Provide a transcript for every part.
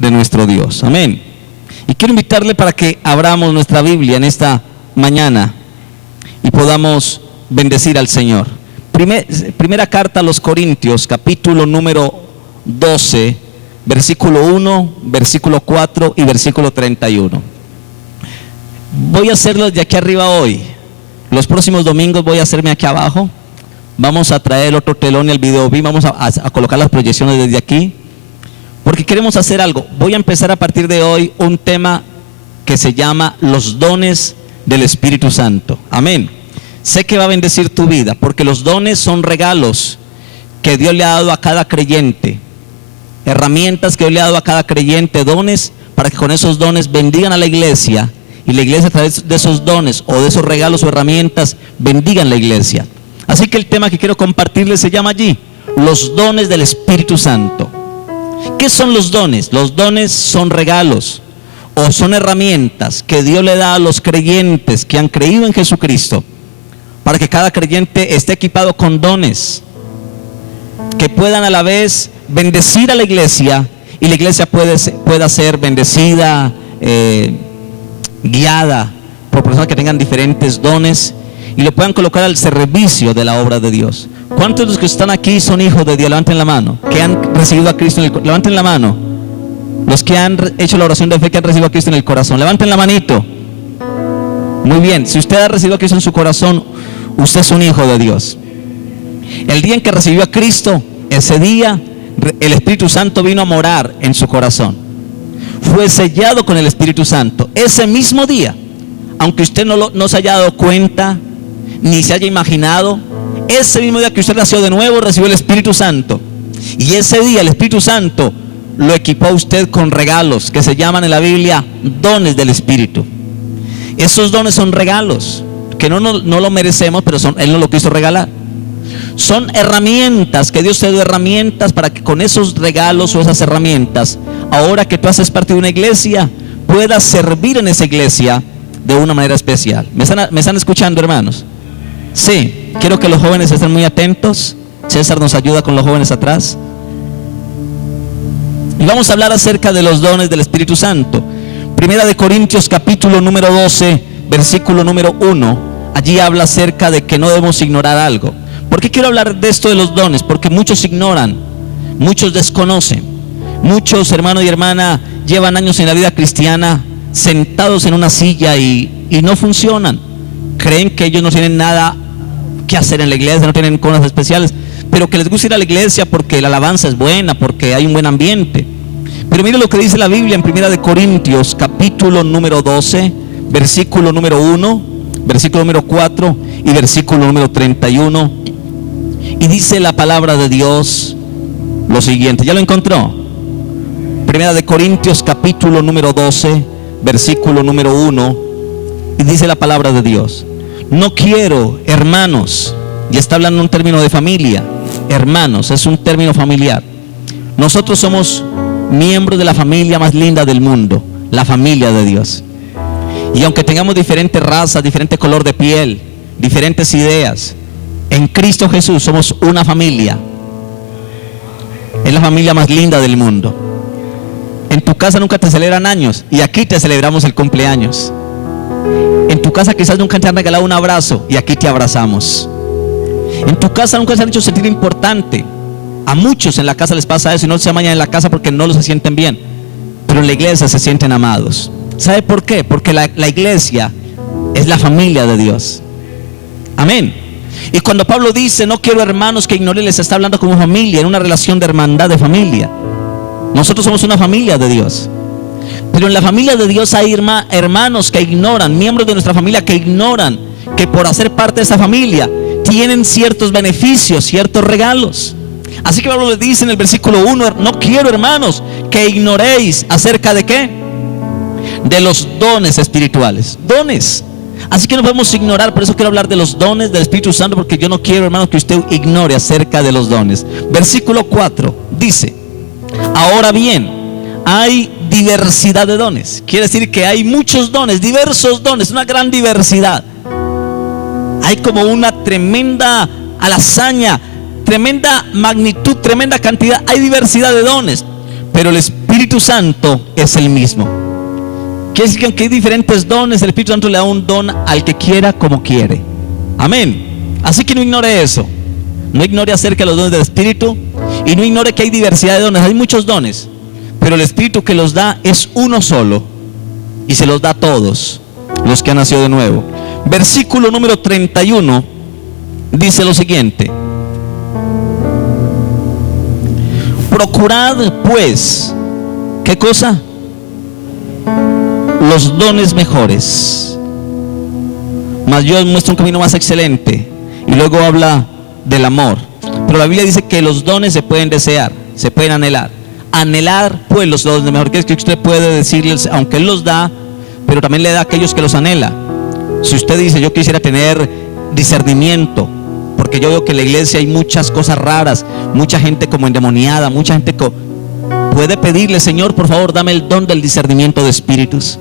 de nuestro Dios. Amén. Y quiero invitarle para que abramos nuestra Biblia en esta mañana y podamos bendecir al Señor. Primera carta a los Corintios, capítulo número 12, versículo 1, versículo 4 y versículo 31. Voy a hacerlo desde aquí arriba hoy. Los próximos domingos voy a hacerme aquí abajo. Vamos a traer otro telón y el video. Vamos a colocar las proyecciones desde aquí, porque queremos hacer algo. Voy a empezar a partir de hoy un tema que se llama los dones del Espíritu Santo. Amén. Sé que va a bendecir tu vida, porque los dones son regalos que Dios le ha dado a cada creyente, herramientas que Dios le ha dado a cada creyente, dones para que con esos dones bendigan a la iglesia, y la iglesia a través de esos dones o de esos regalos o herramientas bendigan la iglesia. Así que el tema que quiero compartirles se llama allí, los dones del Espíritu Santo. ¿Qué son los dones? Los dones son regalos o son herramientas que Dios le da a los creyentes que han creído en Jesucristo, para que cada creyente esté equipado con dones que puedan a la vez bendecir a la iglesia, y la iglesia pueda ser bendecida, guiada por personas que tengan diferentes dones y lo puedan colocar al servicio de la obra de Dios. ¿Cuántos de los que están aquí son hijos de Dios? Levanten la mano. Que han recibido a Cristo levanten la mano. Los que han hecho la oración de fe, que han recibido a Cristo en el corazón, levanten la manito. Muy bien. Si usted ha recibido a Cristo en su corazón, usted es un hijo de Dios. El día en que recibió a Cristo, ese día el Espíritu Santo vino a morar en su corazón. Fue sellado con el Espíritu Santo. Ese mismo día, aunque usted no se haya dado cuenta ni se haya imaginado, ese mismo día que usted nació de nuevo, recibió el Espíritu Santo. Y ese día el Espíritu Santo lo equipó a usted con regalos que se llaman en la Biblia dones del Espíritu. Esos dones son regalos que no lo merecemos, pero Él nos lo quiso regalar. Son herramientas que Dios te dio, herramientas para que con esos regalos o esas herramientas, ahora que tú haces parte de una iglesia, puedas servir en esa iglesia de una manera especial. ¿Me están escuchando, hermanos? Sí, quiero que los jóvenes estén muy atentos. César nos ayuda con los jóvenes atrás. Y vamos a hablar acerca de los dones del Espíritu Santo. Primera de Corintios, capítulo número 12, versículo número 1. Allí habla acerca de que no debemos ignorar algo. ¿Por qué quiero hablar de esto de los dones? Porque muchos ignoran, muchos desconocen. Muchos, hermano y hermana, llevan años en la vida cristiana sentados en una silla y no funcionan. Creen que ellos no tienen nada que hacer en la iglesia, no tienen cosas especiales, pero que les gusta ir a la iglesia porque la alabanza es buena, porque hay un buen ambiente. Pero mire lo que dice la Biblia en Primera de Corintios, capítulo número 12, versículo número 1, versículo número 4 y versículo número 31. Y dice la palabra de Dios lo siguiente. ¿Ya lo encontró? Primera de Corintios, capítulo número 12, versículo número 1. Y dice la palabra de Dios: no quiero, hermanos, y está hablando un término de familia. Hermanos, es un término familiar. Nosotros somos miembros de la familia más linda del mundo, la familia de Dios. Y aunque tengamos diferentes razas, diferente color de piel, diferentes ideas, en Cristo Jesús somos una familia. Es la familia más linda del mundo. En tu casa nunca te celebran años, y aquí te celebramos el cumpleaños. En tu casa quizás nunca te han regalado un abrazo, y aquí te abrazamos. En tu casa nunca se han hecho sentir importante. A muchos en la casa les pasa eso y no se amañan en la casa porque no se sienten bien, pero en la iglesia se sienten amados. ¿Sabe por qué? Porque la iglesia es la familia de Dios. Amén. Y cuando Pablo dice no quiero, hermanos, que ignoren, les está hablando como familia, en una relación de hermandad de familia. Nosotros somos una familia de Dios. Pero en la familia de Dios hay hermanos que ignoran, miembros de nuestra familia que ignoran que por hacer parte de esa familia tienen ciertos beneficios, ciertos regalos. Así que Pablo le dice en el versículo 1: no quiero, hermanos, que ignoréis acerca de ¿qué? De los dones espirituales. Dones. Así que no podemos ignorar. Por eso quiero hablar de los dones del Espíritu Santo, porque yo no quiero, hermanos, que usted ignore acerca de los dones. Versículo 4 dice: ahora bien, hay diversidad de dones. Quiere decir que hay muchos dones, diversos dones, una gran diversidad. Hay como una tremenda alazaña, tremenda magnitud, tremenda cantidad. Hay diversidad de dones, pero el Espíritu Espíritu Santo es el mismo. Quiere decir que aunque hay diferentes dones, el Espíritu Santo le da un don al que quiera como quiere. Amén. Así que no ignore eso. No ignore acerca de los dones del Espíritu y no ignore que hay diversidad de dones. Hay muchos dones, pero el Espíritu que los da es uno solo y se los da a todos los que han nacido de nuevo. Versículo número 31 dice lo siguiente: procurad pues, ¿qué cosa? Los dones mejores, mas yo os muestro un camino más excelente. Y luego habla del amor. Pero la Biblia dice que los dones se pueden desear, se pueden anhelar. Anhelar pues los dones mejores, que es que usted puede decirles, aunque Él los da, pero también le da a aquellos que los anhela. Si usted dice, yo quisiera tener discernimiento, porque yo veo que en la iglesia hay muchas cosas raras, mucha gente como endemoniada, mucha gente puede pedirle, Señor, por favor, dame el don del discernimiento de espíritus.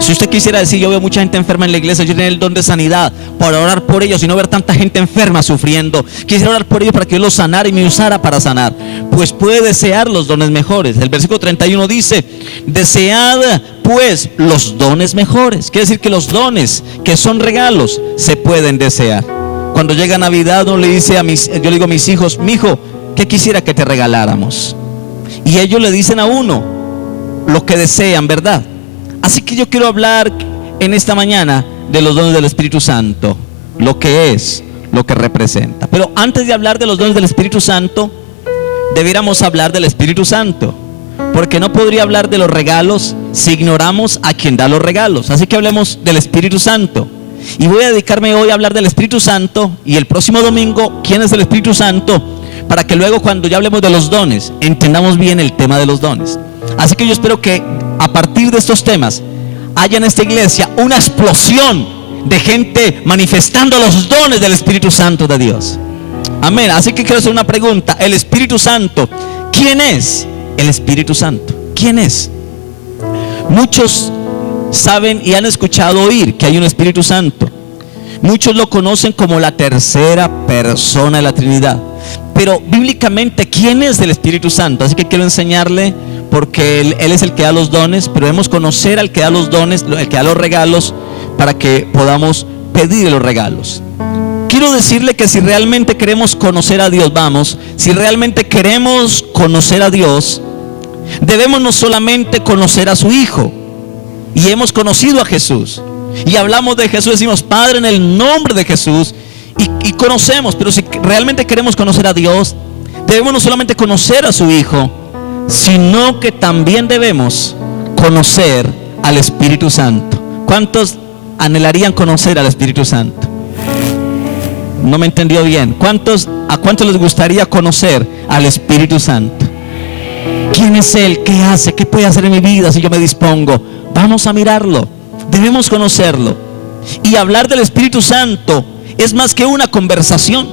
Si usted quisiera decir, yo veo mucha gente enferma en la iglesia, yo tengo el don de sanidad para orar por ellos y no ver tanta gente enferma sufriendo, quisiera orar por ellos para que yo los sanara y me usara para sanar, pues puede desear los dones mejores. El versículo 31 dice: desead pues los dones mejores. Quiere decir que los dones que son regalos se pueden desear. Cuando llega Navidad, yo le digo a mis hijos, mijo, ¿qué quisiera que te regaláramos? Y ellos le dicen a uno lo que desean, ¿verdad? Así que yo quiero hablar en esta mañana de los dones del Espíritu Santo, lo que es, lo que representa. Pero antes de hablar de los dones del Espíritu Santo, debiéramos hablar del Espíritu Santo, porque no podría hablar de los regalos si ignoramos a quien da los regalos. Así que hablemos del Espíritu Santo. Y voy a dedicarme hoy a hablar del Espíritu Santo, y el próximo domingo, ¿quién es el Espíritu Santo? Para que luego, cuando ya hablemos de los dones, entendamos bien el tema de los dones. Así que yo espero que a partir de estos temas haya en esta iglesia una explosión de gente manifestando los dones del Espíritu Santo de Dios. Amén. Así que quiero hacer una pregunta: el Espíritu Santo, ¿quién es el Espíritu Santo? ¿Quién es? Muchos saben y han escuchado oír que hay un Espíritu Santo. Muchos lo conocen como la tercera persona de la Trinidad. Pero bíblicamente, ¿quién es el Espíritu Santo? Así que quiero enseñarle, porque Él es el que da los dones, pero debemos conocer al que da los dones, el que da los regalos, para que podamos pedir los regalos. Quiero decirle que si realmente queremos conocer a Dios, si realmente queremos conocer a Dios, debemos no solamente conocer a su Hijo, y hemos conocido a Jesús, y hablamos de Jesús, decimos Padre en el nombre de Jesús, y conocemos, pero si realmente queremos conocer a Dios, debemos no solamente conocer a su Hijo, sino que también debemos conocer al Espíritu Santo. ¿Cuántos anhelarían conocer al Espíritu Santo? No me entendió bien. ¿A cuántos les gustaría conocer al Espíritu Santo? ¿Quién es Él? ¿Qué hace? ¿Qué puede hacer en mi vida si yo me dispongo? Vamos a mirarlo. Debemos conocerlo. Y hablar del Espíritu Santo es más que una conversación,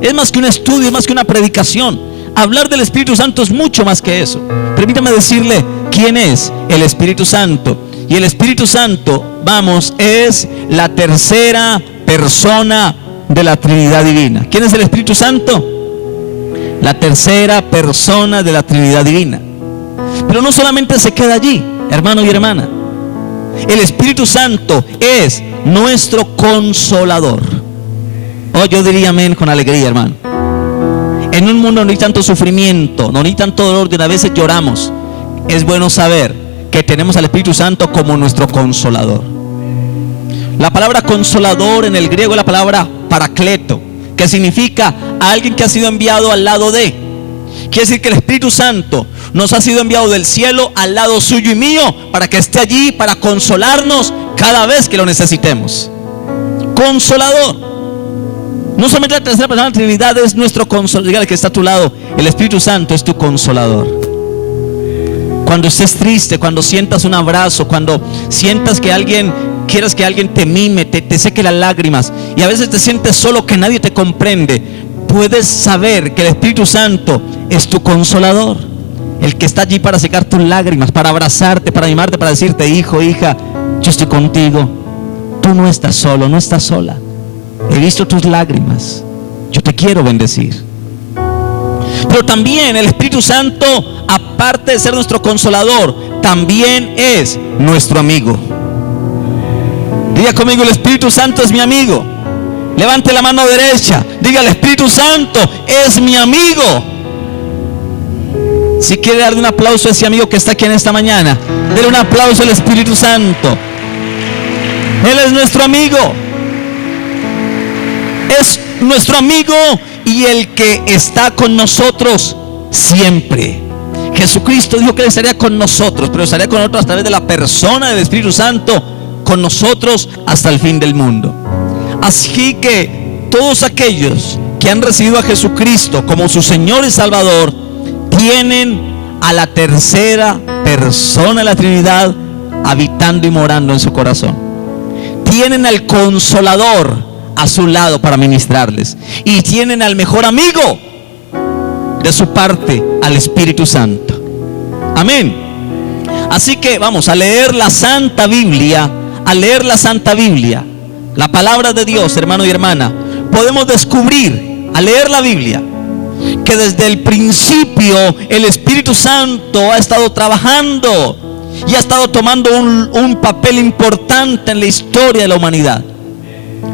es más que un estudio, es más que una predicación. Hablar del Espíritu Santo es mucho más que eso. Permítame decirle quién es el Espíritu Santo. Y el Espíritu Santo, es la tercera persona de la Trinidad Divina. ¿Quién es el Espíritu Santo? La tercera persona de la Trinidad Divina. Pero no solamente se queda allí, hermano y hermana. El Espíritu Santo es nuestro consolador. Yo diría amén con alegría, hermano. En un mundo no hay tanto sufrimiento, no hay tanto dolor, de una vez lloramos. Es bueno saber que tenemos al Espíritu Santo como nuestro consolador. La palabra consolador en el griego es la palabra paracleto, que significa alguien que ha sido enviado al lado de. Quiere decir que el Espíritu Santo nos ha sido enviado del cielo al lado suyo y mío, para que esté allí para consolarnos cada vez que lo necesitemos. Consolador. No solamente la tercera persona de la Trinidad es nuestro consolador. Dígale que está a tu lado: el Espíritu Santo es tu consolador. Cuando estés triste, cuando sientas un abrazo, cuando sientas que quieras que alguien te mime, te seque las lágrimas, y a veces te sientes solo, que nadie te comprende, puedes saber que el Espíritu Santo es tu consolador, el que está allí para secar tus lágrimas, para abrazarte, para animarte, para decirte: hijo, hija, yo estoy contigo, tú no estás solo, no estás sola. He visto tus lágrimas, yo te quiero bendecir. Pero también el Espíritu Santo, aparte de ser nuestro consolador, también es nuestro amigo. Diga conmigo: el Espíritu Santo es mi amigo. Levante la mano derecha, diga: el Espíritu Santo es mi amigo. Si quiere darle un aplauso a ese amigo que está aquí en esta mañana, denle un aplauso al Espíritu Santo. Él es nuestro amigo. Es nuestro amigo y el que está con nosotros siempre. Jesucristo dijo que Él estaría con nosotros, pero estaría con nosotros a través de la persona del Espíritu Santo, con nosotros hasta el fin del mundo. Así que todos aquellos que han recibido a Jesucristo como su Señor y Salvador, tienen a la tercera persona de la Trinidad habitando y morando en su corazón. Tienen al Consolador a su lado para ministrarles, y tienen al mejor amigo de su parte, al Espíritu Santo. Amén. Así que vamos a leer la Santa Biblia. Al leer la Santa Biblia, la palabra de Dios, hermano y hermana, podemos descubrir, al leer la Biblia, que desde el principio el Espíritu Santo ha estado trabajando y ha estado tomando un papel importante en la historia de la humanidad.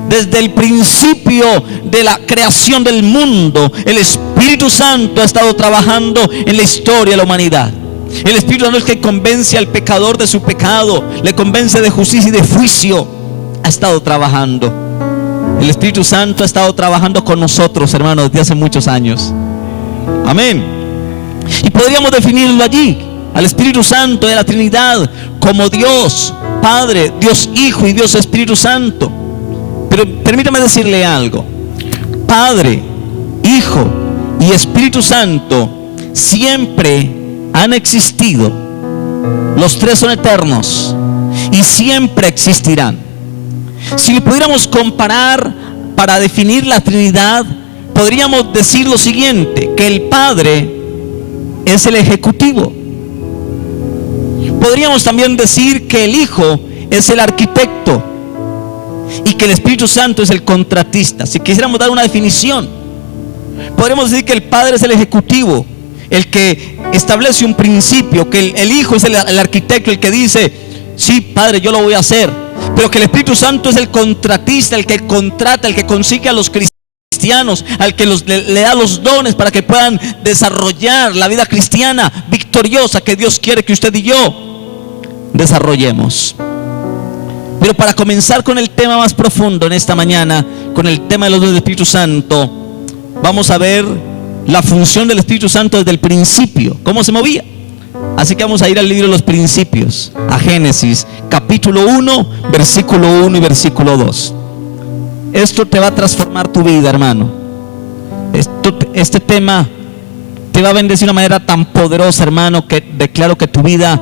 Desde el principio de la creación del mundo, el Espíritu Santo ha estado trabajando en la historia de la humanidad. El Espíritu Santo es el que convence al pecador de su pecado, le convence de justicia y de juicio. Ha estado trabajando. El Espíritu Santo ha estado trabajando con nosotros, hermanos, desde hace muchos años. Amén. Y podríamos definirlo allí, al Espíritu Santo de la Trinidad, como Dios Padre, Dios Hijo y Dios Espíritu Santo. Pero permítame decirle algo: Padre, Hijo y Espíritu Santo siempre han existido. Los tres son eternos y siempre existirán. Si lo pudiéramos comparar para definir la Trinidad, podríamos decir lo siguiente: que el Padre es el ejecutivo. Podríamos también decir que el Hijo es el arquitecto y que el Espíritu Santo es el contratista. Si quisiéramos dar una definición, podríamos decir que el Padre es el ejecutivo, el que establece un principio, que el Hijo es el arquitecto, el que dice: sí, Padre, yo lo voy a hacer. Pero que el Espíritu Santo es el contratista, el que contrata, el que consigue a los cristianos, al que le da los dones para que puedan desarrollar la vida cristiana victoriosa que Dios quiere que usted y yo desarrollemos. Pero para comenzar con el tema más profundo en esta mañana, con el tema de los dones del Espíritu Santo, vamos a ver la función del Espíritu Santo desde el principio, cómo se movía. Así que vamos a ir al libro de los principios, a Génesis, capítulo 1, versículo 1 y versículo 2. Esto te va a transformar tu vida, hermano. Este tema te va a bendecir de una manera tan poderosa, hermano, que declaro que tu vida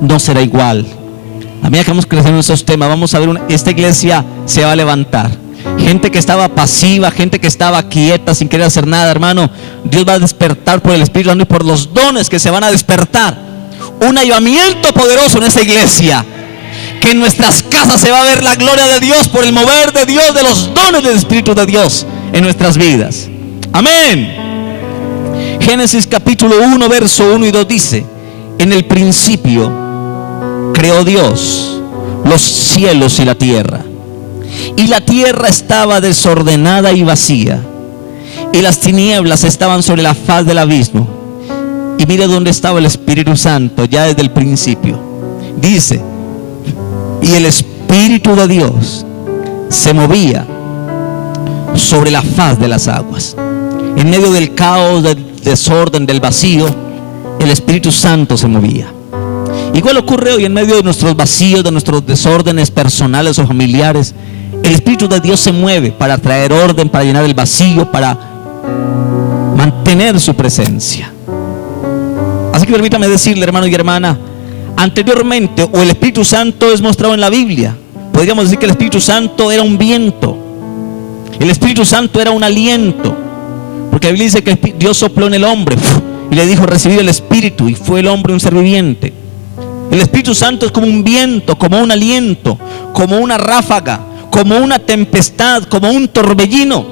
no será igual. A medida que vamos creciendo en esos temas, vamos a ver, esta iglesia se va a levantar. Gente que estaba pasiva, gente que estaba quieta sin querer hacer nada, hermano, Dios va a despertar por el Espíritu Santo y por los dones que se van a despertar. Un avivamiento poderoso en esta iglesia. Que en nuestras casas se va a ver la gloria de Dios por el mover de Dios, de los dones del Espíritu de Dios en nuestras vidas. Amén. Génesis capítulo 1, verso 1 y 2 dice: en el principio creó Dios los cielos y la tierra. Y la tierra estaba desordenada y vacía, y las tinieblas estaban sobre la faz del abismo. Y mire dónde estaba el Espíritu Santo ya desde el principio. Dice: y el Espíritu de Dios se movía sobre la faz de las aguas. En medio del caos, del desorden, del vacío, el Espíritu Santo se movía. Igual ocurre hoy en medio de nuestros vacíos, de nuestros desórdenes personales o familiares. El Espíritu de Dios se mueve para traer orden, para llenar el vacío, para mantener su presencia. Así que permítame decirle, hermano y hermana, anteriormente, o el Espíritu Santo es mostrado en la Biblia, podríamos decir que el Espíritu Santo era un viento, el Espíritu Santo era un aliento, porque la Biblia dice que Dios sopló en el hombre y le dijo: recibid el Espíritu, y fue el hombre un ser viviente. El Espíritu Santo es como un viento, como un aliento, como una ráfaga, como una tempestad, como un torbellino.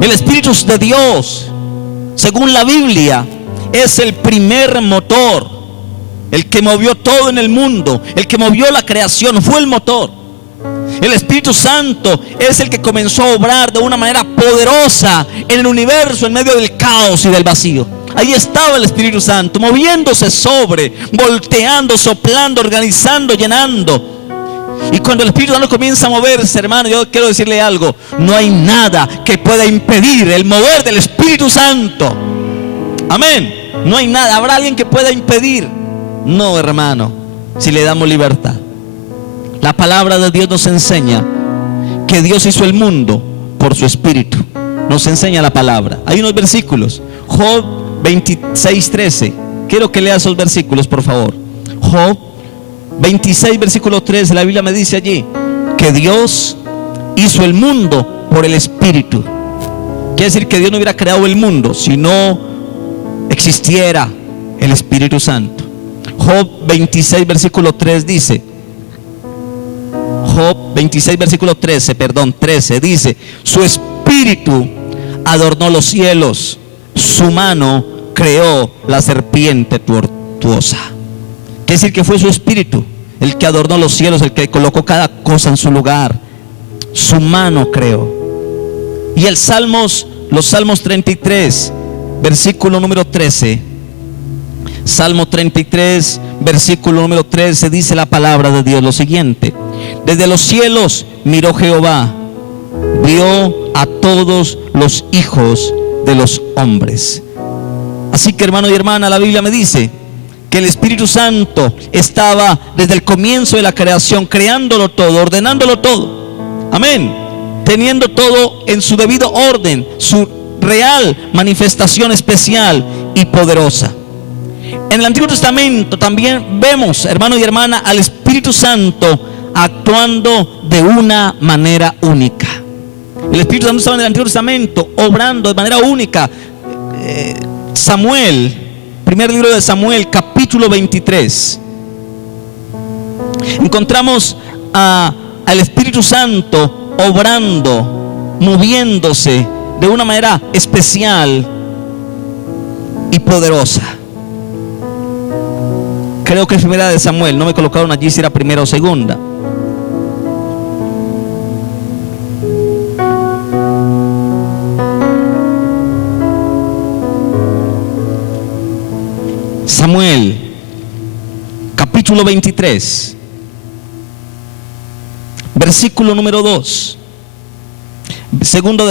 El Espíritu de Dios según la Biblia, es el primer motor, el que movió todo en el mundo, el que movió la creación, fue el motor. El Espíritu Santo es el que comenzó a obrar de una manera poderosa en el universo, en medio del caos y del vacío. Ahí estaba el Espíritu Santo, moviéndose sobre, volteando, soplando, organizando, llenando. Y cuando el Espíritu Santo comienza a moverse, hermano, yo quiero decirle algo: no hay nada que pueda impedir el mover del Espíritu Santo. Amén. No hay nada. ¿Habrá alguien que pueda impedir? No, hermano, si le damos libertad. La palabra de Dios nos enseña que Dios hizo el mundo por su Espíritu. Nos enseña la palabra. Hay unos versículos. Job 26:13. Quiero que lea esos versículos, por favor. Job 26, versículo 13. La Biblia me dice allí que Dios hizo el mundo por el Espíritu. Quiere decir que Dios no hubiera creado el mundo si no existiera el Espíritu Santo. Job 26, versículo 3 dice, Job 26, versículo 13 dice: su Espíritu adornó los cielos, su mano creó la serpiente tortuosa. Quiere decir que fue su Espíritu el que adornó los cielos, el que colocó cada cosa en su lugar. Su mano creó. Y los Salmos 33, versículo número 13. Salmo 33, versículo número 13, dice la palabra de Dios lo siguiente: desde los cielos miró Jehová, vio a todos los hijos de los hombres. Así que, hermano y hermana, la Biblia me dice que el Espíritu Santo estaba desde el comienzo de la creación, creándolo todo, ordenándolo todo. Amén. Teniendo todo en su debido orden, su real manifestación especial y poderosa. En el Antiguo Testamento también vemos, hermano y hermana, al Espíritu Santo actuando de una manera única. El Espíritu Santo estaba en el Antiguo Testamento obrando de manera única. Samuel, primer libro de Samuel, capítulo 23. Encontramos al Espíritu Santo obrando, moviéndose de una manera especial y poderosa. Creo que es primera de Samuel, no me colocaron allí si era primera o segunda. Samuel, capítulo 23, versículo número 2. Segundo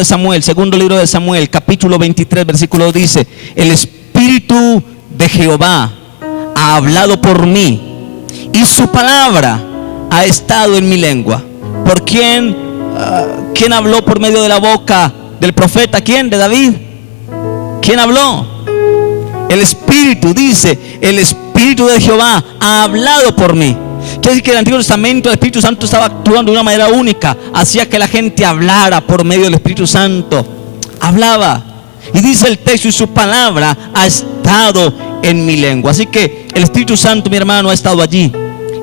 libro de Samuel, capítulo 23, versículo 2 dice: el Espíritu de Jehová ha hablado por mí, y su palabra ha estado en mi lengua. ¿Por quién? ¿Quién habló por medio de la boca del profeta? ¿Quién? ¿De David? ¿Quién habló? El Espíritu, dice: el Espíritu de Jehová ha hablado por mí. Quiere decir que en el Antiguo Testamento el Espíritu Santo estaba actuando de una manera única, hacía que la gente hablara por medio del Espíritu Santo. Hablaba. Y dice el texto: y su palabra ha estado en mi lengua. Así que el Espíritu Santo, mi hermano, ha estado allí.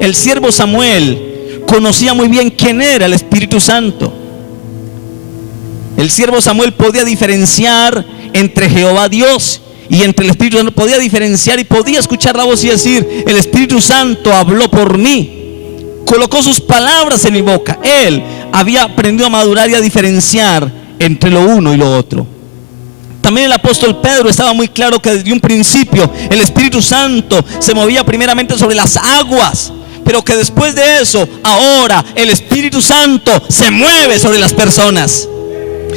El siervo Samuel conocía muy bien quién era el Espíritu Santo. El siervo Samuel podía diferenciar entre Jehová Dios y entre el Espíritu Santo. Podía diferenciar y podía escuchar la voz y decir: el Espíritu Santo habló por mí, colocó sus palabras en mi boca. Él había aprendido a madurar y a diferenciar entre lo uno y lo otro. También el apóstol Pedro estaba muy claro que desde un principio el Espíritu Santo se movía primeramente sobre las aguas, pero que después de eso, ahora el Espíritu Santo se mueve sobre las personas,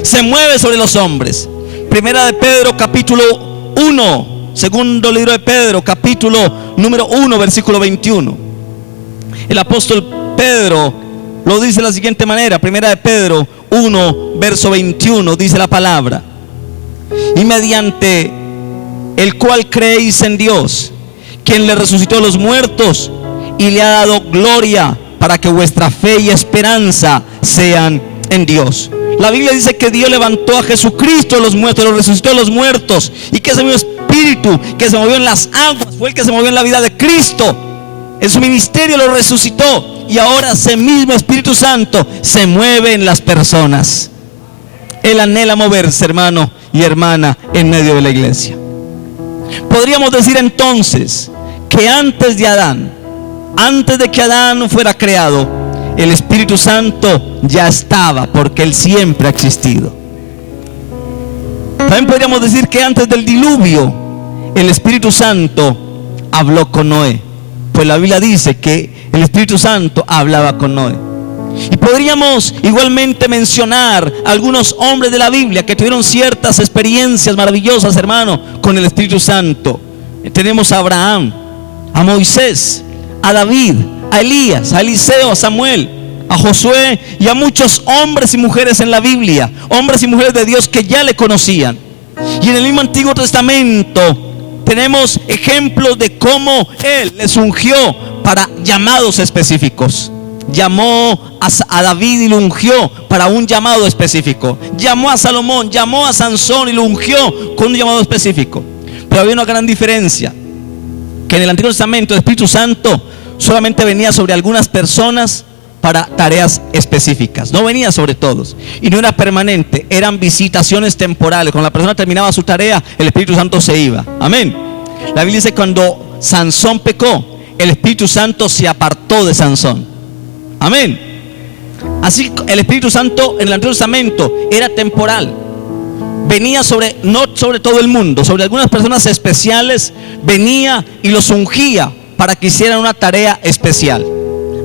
se mueve sobre los hombres. Primera de Pedro, capítulo 1, segundo libro de Pedro, capítulo número 1, versículo 21. El apóstol Pedro lo dice de la siguiente manera. Primera de Pedro 1, verso 21, dice la palabra: y mediante el cual creéis en Dios, quien le resucitó a los muertos y le ha dado gloria, para que vuestra fe y esperanza sean en Dios. La Biblia dice que Dios levantó a Jesucristo de los muertos, lo resucitó de los muertos, y que ese mismo Espíritu que se movió en las aguas fue el que se movió en la vida de Cristo. En su ministerio lo resucitó, y ahora ese mismo Espíritu Santo se mueve en las personas. Él anhela moverse, hermano, y hermana en medio de la iglesia. Podríamos decir entonces que antes de que Adán fuera creado, el Espíritu Santo ya estaba, porque Él siempre ha existido. También podríamos decir que antes del diluvio, el Espíritu Santo habló con Noé, pues la Biblia dice que el Espíritu Santo hablaba con Noé. Y podríamos igualmente mencionar algunos hombres de la Biblia que tuvieron ciertas experiencias maravillosas, hermano, con el Espíritu Santo. Tenemos a Abraham, a Moisés, a David, a Elías, a Eliseo, a Samuel, a Josué y a muchos hombres y mujeres en la Biblia, hombres y mujeres de Dios que ya le conocían. Y en el mismo Antiguo Testamento tenemos ejemplos de cómo Él les ungió para llamados específicos. Llamó a David y lo ungió para un llamado específico. Llamó a Salomón, llamó a Sansón y lo ungió con un llamado específico. Pero había una gran diferencia, que en el Antiguo Testamento el Espíritu Santo solamente venía sobre algunas personas para tareas específicas, no venía sobre todos, y no era permanente, eran visitaciones temporales. Cuando la persona terminaba su tarea, el Espíritu Santo se iba. Amén. La Biblia dice que cuando Sansón pecó, el Espíritu Santo se apartó de Sansón. Amén. Así el Espíritu Santo en el Antiguo Testamento era temporal. Venía no sobre todo el mundo, sobre algunas personas especiales venía y los ungía para que hicieran una tarea especial.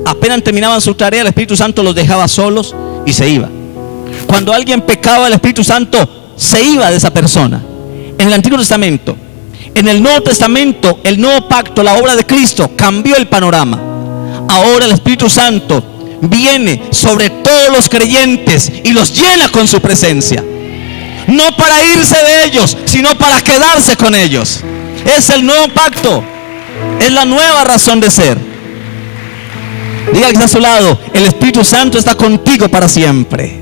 Apenas terminaban su tarea, el Espíritu Santo los dejaba solos y se iba. Cuando alguien pecaba, el Espíritu Santo se iba de esa persona. En el Antiguo Testamento. En el Nuevo Testamento, el nuevo pacto, la obra de Cristo cambió el panorama. Ahora el Espíritu Santo viene sobre todos los creyentes y los llena con su presencia. No para irse de ellos, sino para quedarse con ellos. Es el nuevo pacto, es la nueva razón de ser. Diga que está a su lado: el Espíritu Santo está contigo para siempre.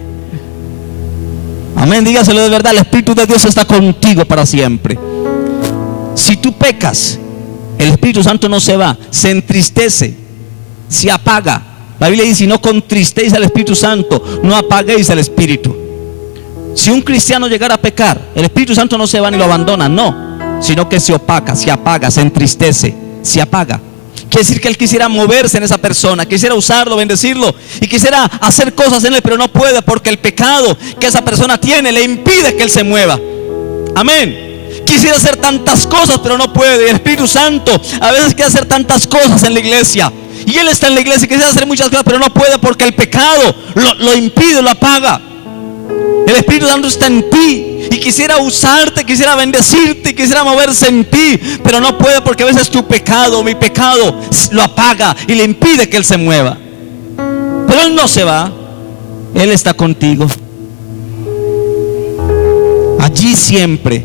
Amén, dígaselo de verdad: el Espíritu de Dios está contigo para siempre. Si tú pecas, el Espíritu Santo no se va, se entristece, se apaga. La Biblia dice: no contristéis al Espíritu Santo, no apaguéis al Espíritu. Si un cristiano llegara a pecar, el Espíritu Santo no se va ni lo abandona, no, sino que se opaca, se apaga, se entristece, se apaga. Quiere decir que Él quisiera moverse en esa persona, quisiera usarlo, bendecirlo, y quisiera hacer cosas en él, pero no puede, porque el pecado que esa persona tiene le impide que Él se mueva. Amén. Quisiera hacer tantas cosas, pero no puede. Y el Espíritu Santo a veces quiere hacer tantas cosas en la iglesia, y Él está en la iglesia y quisiera hacer muchas cosas, pero no puede, porque el pecado lo impide, lo apaga. El Espíritu Santo está en ti y quisiera usarte, quisiera bendecirte, quisiera moverse en ti, pero no puede, porque a veces tu pecado, mi pecado, lo apaga y le impide que Él se mueva. Pero Él no se va, Él está contigo, allí siempre.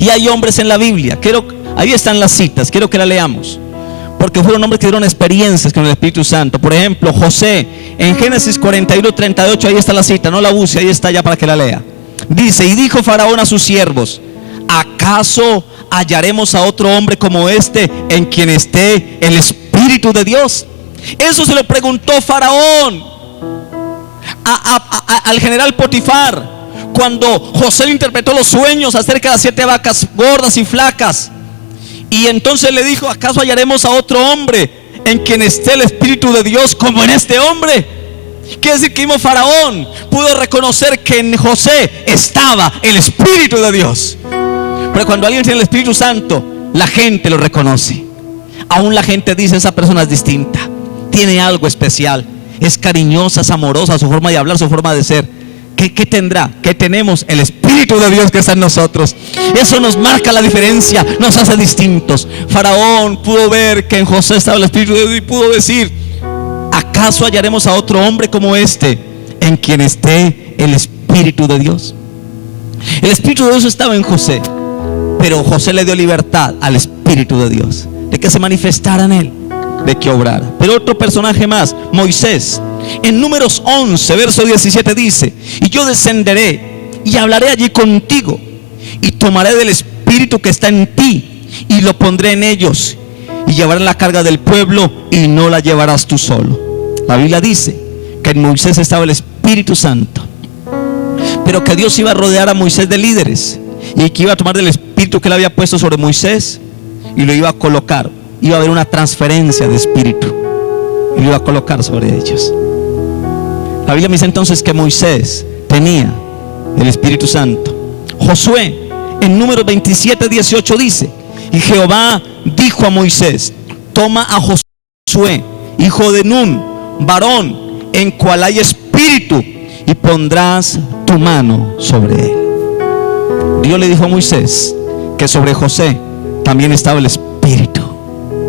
Y hay hombres en la Biblia, ahí están las citas, quiero que la leamos, porque fueron hombres que dieron experiencias con el Espíritu Santo. Por ejemplo, José, en Génesis 41:38, ahí está la cita, no la busque, ahí está ya para que la lea. Dice: y dijo Faraón a sus siervos: ¿acaso hallaremos a otro hombre como este en quien esté el Espíritu de Dios? Eso se lo preguntó Faraón al general Potifar, cuando José le interpretó los sueños acerca de las 7 vacas gordas y flacas. Y entonces le dijo: ¿acaso hallaremos a otro hombre en quien esté el Espíritu de Dios como en este hombre? Quiere decir que mismo Faraón pudo reconocer que en José estaba el Espíritu de Dios. Pero cuando alguien tiene el Espíritu Santo, la gente lo reconoce. Aún la gente dice: esa persona es distinta, tiene algo especial, es cariñosa, es amorosa, su forma de hablar, su forma de ser. ¿Qué tendrá? Que tenemos el Espíritu de Dios que está en nosotros. Eso nos marca la diferencia, nos hace distintos. Faraón pudo ver que en José estaba el Espíritu de Dios y pudo decir: ¿acaso hallaremos a otro hombre como este en quien esté el Espíritu de Dios? El Espíritu de Dios estaba en José, pero José le dio libertad al Espíritu de Dios de que se manifestara en él, de que obrara. Pero otro personaje más, Moisés. En Números 11, verso 17 dice: y yo descenderé y hablaré allí contigo, y tomaré del Espíritu que está en ti y lo pondré en ellos, y llevarán la carga del pueblo y no la llevarás tú solo. La Biblia dice que en Moisés estaba el Espíritu Santo, pero que Dios iba a rodear a Moisés de líderes y que iba a tomar del espíritu que él había puesto sobre Moisés y lo iba a colocar. Iba a haber una transferencia de espíritu y lo iba a colocar sobre ellos. La Biblia me dice entonces que Moisés tenía el Espíritu Santo. Josué en Números 27:18 dice: y Jehová dijo a Moisés: toma a Josué, hijo de Nun, varón en cual hay espíritu, y pondrás tu mano sobre él. Dios le dijo a Moisés que sobre José también estaba el espíritu,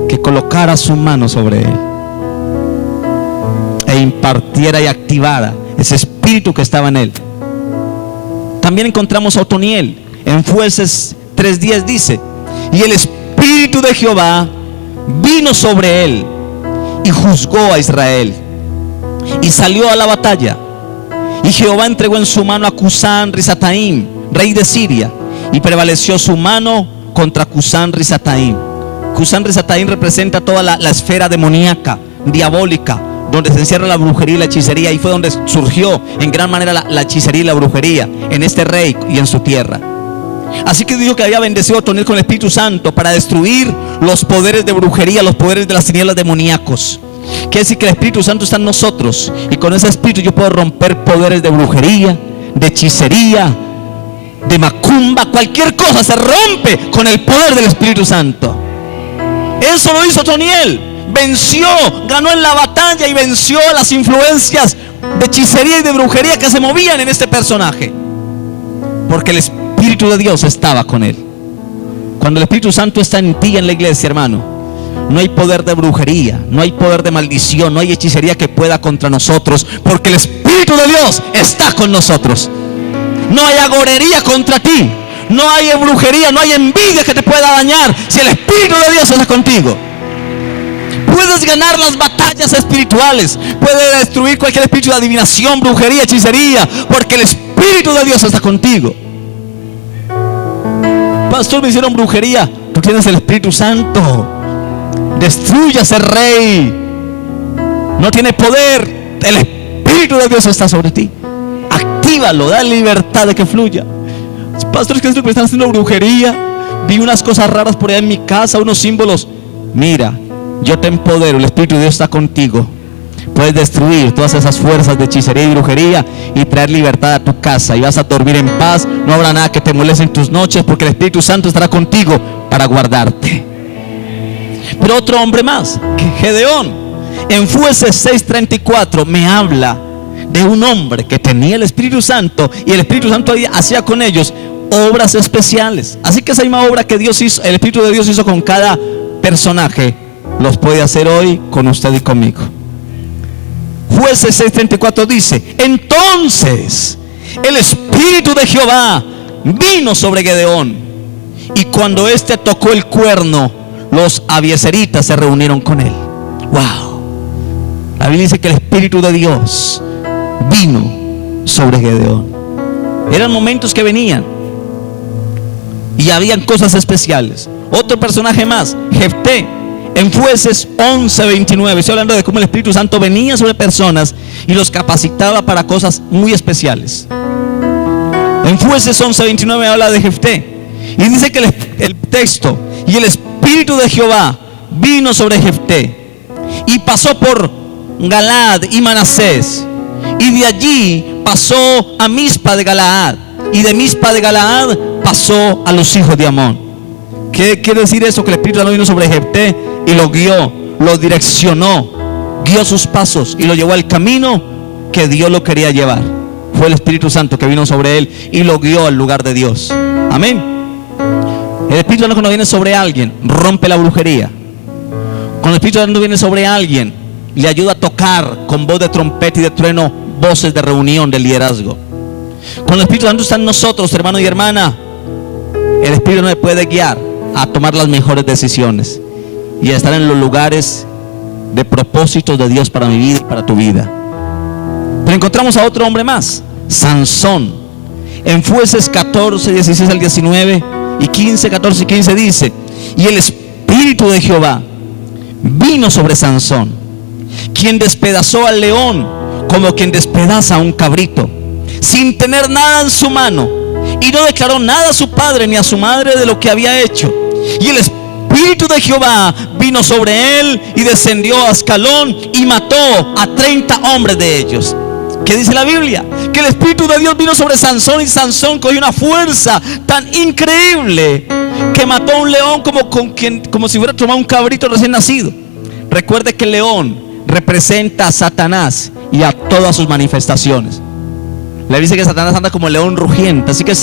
que colocara su mano sobre él e impartiera y activara ese espíritu que estaba en él. También encontramos a Otoniel en Jueces 3:10, dice: y el espíritu de Jehová vino sobre él y juzgó a Israel y salió a la batalla, y Jehová entregó en su mano a Cusán Risataim, rey de Siria, y prevaleció su mano contra Cusán Risataim. Cusán Risataim representa toda la esfera demoníaca, diabólica, donde se encierra la brujería y la hechicería. Y fue donde surgió en gran manera la hechicería y la brujería, en este rey y en su tierra. Así que dijo que había bendecido a Otoniel con el Espíritu Santo para destruir los poderes de brujería, los poderes de las tinieblas demoníacos. Quiere decir que el Espíritu Santo está en nosotros, y con ese espíritu yo puedo romper poderes de brujería, de hechicería, de macumba. Cualquier cosa se rompe con el poder del Espíritu Santo. Eso lo hizo Otoniel. Venció, ganó en la batalla y venció a las influencias de hechicería y de brujería que se movían en este personaje, porque el Espíritu de Dios estaba con él. Cuando el Espíritu Santo está en ti, en la iglesia, hermano, no hay poder de brujería, no hay poder de maldición, no hay hechicería que pueda contra nosotros, porque el Espíritu de Dios está con nosotros. No hay agorería contra ti, no hay brujería, no hay envidia que te pueda dañar si el Espíritu de Dios está contigo. Puedes ganar las batallas espirituales, puedes destruir cualquier espíritu de adivinación, brujería, hechicería, porque el Espíritu de Dios está contigo. Pastor, me hicieron brujería. Tú tienes el Espíritu Santo. Destruya ese rey. No tiene poder. El Espíritu de Dios está sobre ti. Actívalo, da libertad de que fluya. Pastor, es que están haciendo brujería. Vi unas cosas raras por allá en mi casa, unos símbolos. Mira, yo te empodero, el Espíritu de Dios está contigo. Puedes destruir todas esas fuerzas de hechicería y brujería y traer libertad a tu casa, y vas a dormir en paz. No habrá nada que te moleste en tus noches, porque el Espíritu Santo estará contigo para guardarte. Pero otro hombre más, Gedeón, en Jueces 6:34 me habla de un hombre que tenía el Espíritu Santo, y el Espíritu Santo hacía con ellos obras especiales. Así que esa misma obra que Dios hizo, el Espíritu de Dios hizo con cada personaje, los puede hacer hoy con usted y conmigo. Jueces 6:34 dice: entonces el Espíritu de Jehová vino sobre Gedeón, y cuando éste tocó el cuerno, los abiezeritas se reunieron con él. Wow. La Biblia dice que el Espíritu de Dios vino sobre Gedeón. Eran momentos que venían y habían cosas especiales. Otro personaje más, Jefté, en Jueces 11:29, estoy hablando de cómo el Espíritu Santo venía sobre personas y los capacitaba para cosas muy especiales. En Jueces 11:29 habla de Jefté y dice que el texto: y el Espíritu de Jehová vino sobre Jefté y pasó por Galaad y Manasés, y de allí pasó a Mizpa de Galaad, y de Mizpa de Galaad pasó a los hijos de Amón. ¿Qué quiere decir eso? Que el Espíritu Santo vino sobre Jefté y lo guió, lo direccionó, guió sus pasos y lo llevó al camino que Dios lo quería llevar. Fue el Espíritu Santo que vino sobre él y lo guió al lugar de Dios. Amén. El Espíritu Santo, cuando viene sobre alguien, rompe la brujería. Cuando el Espíritu Santo viene sobre alguien, le ayuda a tocar con voz de trompeta y de trueno voces de reunión, de liderazgo. Cuando el Espíritu Santo está en nosotros, hermano y hermana, el Espíritu nos puede guiar a tomar las mejores decisiones y a estar en los lugares de propósitos de Dios para mi vida y para tu vida. Pero encontramos a otro hombre más, Sansón. En Jueces 14:16 al 19 y 14 y 15 dice: y el Espíritu de Jehová vino sobre Sansón, quien despedazó al león como quien despedaza a un cabrito. sin tener nada en su mano, y no declaró nada a su padre ni a su madre de lo que había hecho. Y el Espíritu de Jehová vino sobre él y descendió a Ascalón y mató a 30 hombres de ellos. ¿Qué dice la Biblia? Que el Espíritu de Dios vino sobre Sansón, y Sansón cogió una fuerza tan increíble que mató a un león como si fuera tomado un cabrito recién nacido. Recuerde que el león representa a Satanás y a todas sus manifestaciones. Le dice que Satanás anda como el león rugiente. Así que el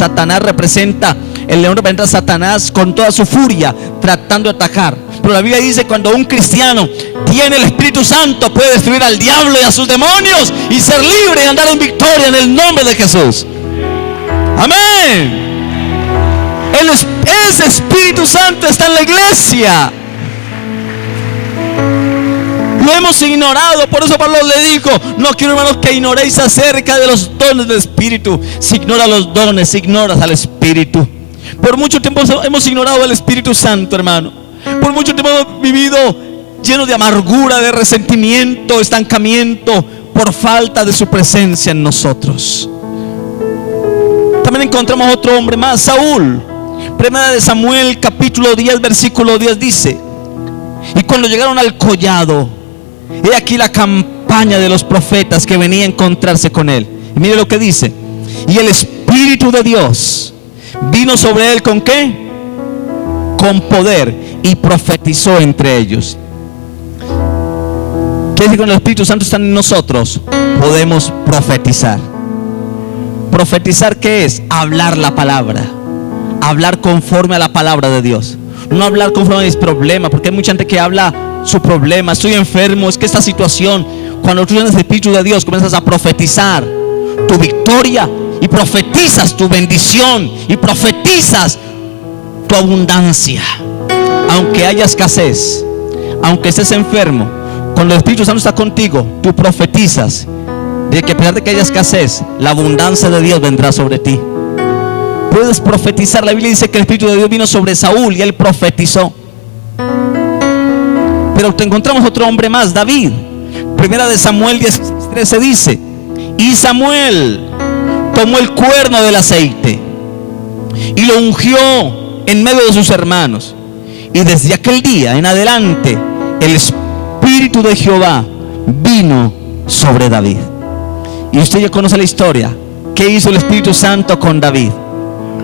león representa a Satanás con toda su furia, tratando de atacar. Pero la Biblia dice: cuando un cristiano tiene el Espíritu Santo, puede destruir al diablo y a sus demonios y ser libre y andar en victoria en el nombre de Jesús. Amén. Ese Espíritu Santo está en la iglesia. Lo hemos ignorado. Por eso Pablo le dijo: no quiero, hermanos, que ignoréis acerca de los dones del Espíritu. Si ignoras los dones, si ignoras al Espíritu. Por mucho tiempo hemos ignorado al Espíritu Santo, hermano. Por mucho tiempo hemos vivido llenos de amargura, de resentimiento, estancamiento, por falta de su presencia en nosotros. También encontramos otro hombre más, Saúl. Primera de Samuel, capítulo 10, versículo 10 dice: y cuando llegaron al collado, he aquí la campaña de los profetas que venía a encontrarse con él. Y mire lo que dice: y el Espíritu de Dios vino sobre él, ¿con qué? Con poder, y profetizó entre ellos. ¿Qué dice? Cuando el Espíritu Santo está en nosotros, podemos profetizar. ¿Profetizar qué es? Hablar la palabra. Hablar conforme a la palabra de Dios. No hablar conforme a mis problemas, porque hay mucha gente que habla su problema: estoy enfermo, es que esta situación. Cuando tú tienes el Espíritu de Dios, comienzas a profetizar tu victoria, y profetizas tu bendición, y profetizas tu abundancia. Aunque haya escasez, aunque estés enfermo, cuando el Espíritu Santo está contigo, tú profetizas de que a pesar de que haya escasez, la abundancia de Dios vendrá sobre ti. Puedes profetizar. La Biblia dice que el Espíritu de Dios vino sobre Saúl y él profetizó. Pero te encontramos otro hombre más, David. Primera de Samuel 10:13 dice: y Samuel tomó el cuerno del aceite y lo ungió en medio de sus hermanos. Y desde aquel día en adelante el Espíritu de Jehová vino sobre David. Y usted ya conoce la historia. ¿Qué hizo el Espíritu Santo con David?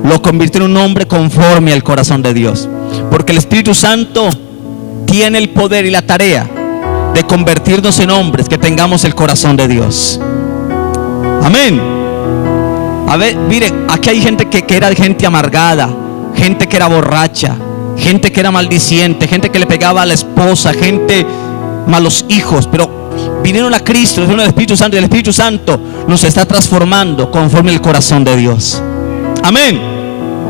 Lo convirtió en un hombre conforme al corazón de Dios. Porque el Espíritu Santo tiene el poder y la tarea de convertirnos en hombres que tengamos el corazón de Dios. Amén. A ver, mire, aquí hay gente que era gente amargada, gente que era borracha, gente que era maldiciente, gente que le pegaba a la esposa, gente malos hijos, pero vinieron a Cristo, vinieron al Espíritu Santo, y el Espíritu Santo nos está transformando conforme al corazón de Dios. Amén.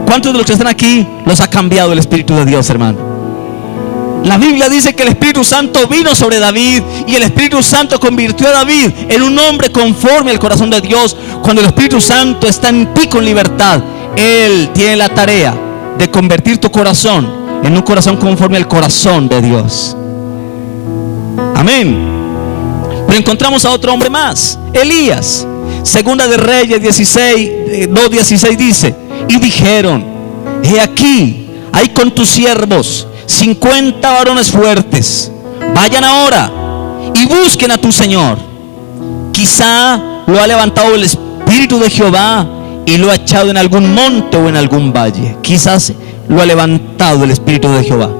¿Cuántos de los que están aquí los ha cambiado el Espíritu de Dios, hermano? La Biblia dice que el Espíritu Santo vino sobre David, y el Espíritu Santo convirtió a David en un hombre conforme al corazón de Dios. Cuando el Espíritu Santo está en ti con libertad, Él tiene la tarea de convertir tu corazón en un corazón conforme al corazón de Dios. Amén. Pero encontramos a otro hombre más, Elías. Segunda de Reyes 2:16 dice: y dijeron: he aquí, hay con tus siervos 50 varones fuertes. Vayan ahora y busquen a tu Señor. Quizá lo ha levantado el Espíritu de Jehová y lo ha echado en algún monte o en algún valle. Quizás lo ha levantado el Espíritu de Jehová.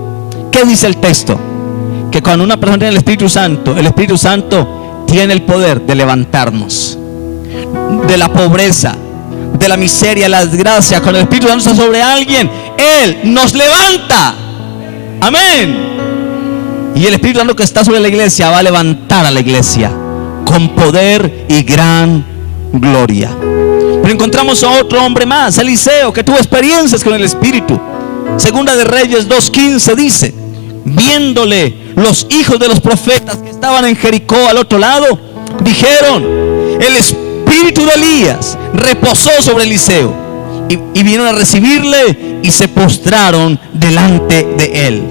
¿Qué dice el texto? Que cuando una persona tiene el Espíritu Santo tiene el poder de levantarnos de la pobreza, de la miseria, la desgracia. Cuando el Espíritu Santo está sobre alguien, Él nos levanta. Amén. Y el Espíritu Santo que está sobre la iglesia va a levantar a la iglesia con poder y gran gloria. Pero encontramos a otro hombre más, Eliseo, que tuvo experiencias con el Espíritu. Segunda de Reyes 2:15 dice: viéndole los hijos de los profetas que estaban en Jericó al otro lado, dijeron: el Espíritu de Elías reposó sobre Eliseo. Y vinieron a recibirle y se postraron delante de él.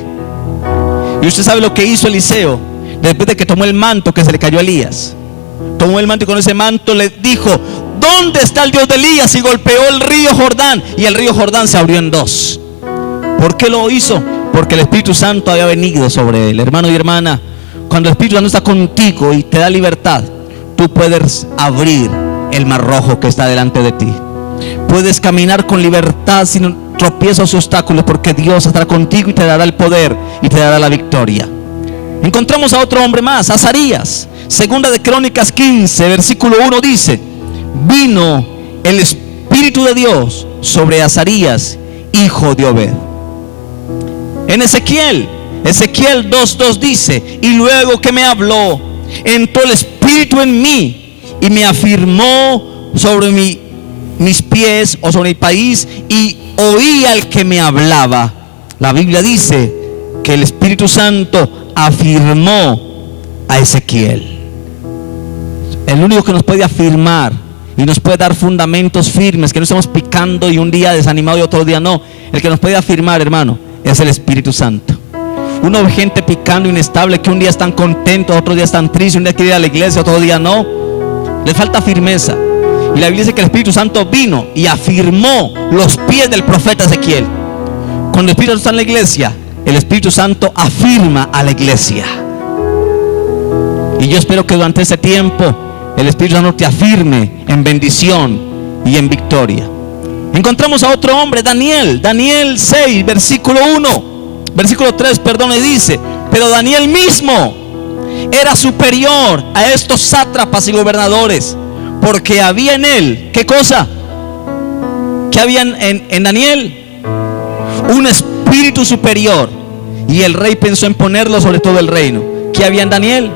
Y usted sabe lo que hizo Eliseo después de que tomó el manto que se le cayó a Elías. tomó el manto y con ese manto le dijo: ¿dónde está el Dios de Elías? Y golpeó el río Jordán, y el río Jordán se abrió en dos. ¿Por qué lo hizo? Porque el Espíritu Santo había venido sobre él. Hermano y hermana, cuando el Espíritu Santo está contigo y te da libertad, tú puedes abrir el mar rojo que está delante de ti. Puedes caminar con libertad sin tropiezos o obstáculos, porque Dios estará contigo y te dará el poder y te dará la victoria. Encontramos a otro hombre más, Azarías. Segunda de Crónicas 15, versículo 1 dice: vino el Espíritu de Dios sobre Azarías, hijo de Obed. En Ezequiel 2:2 dice: y luego que me habló, entró el Espíritu en mí y me afirmó sobre mis pies o sobre mi país, y oí al que me hablaba. La Biblia dice que el Espíritu Santo afirmó a Ezequiel. El único que nos puede afirmar y nos puede dar fundamentos firmes, que no estamos picando y un día desanimado y otro día no. El que nos puede afirmar, hermano, es el Espíritu Santo. Uno ve gente picando, inestable, que un día están contentos, otro día están tristes, un día quiere ir a la iglesia, otro día no. Les falta firmeza. Y la Biblia dice que el Espíritu Santo vino y afirmó los pies del profeta Ezequiel. Cuando el Espíritu Santo está en la iglesia, el Espíritu Santo afirma a la iglesia. Y yo espero que durante ese tiempo el Espíritu Santo te afirme en bendición y en victoria. Encontramos a otro hombre, Daniel 6, versículo 3, y dice: pero Daniel mismo era superior a estos sátrapas y gobernadores, porque había en él, ¿qué cosa? ¿Qué había en Daniel? Un espíritu superior, y el rey pensó en ponerlo sobre todo el reino. ¿Qué había en Daniel?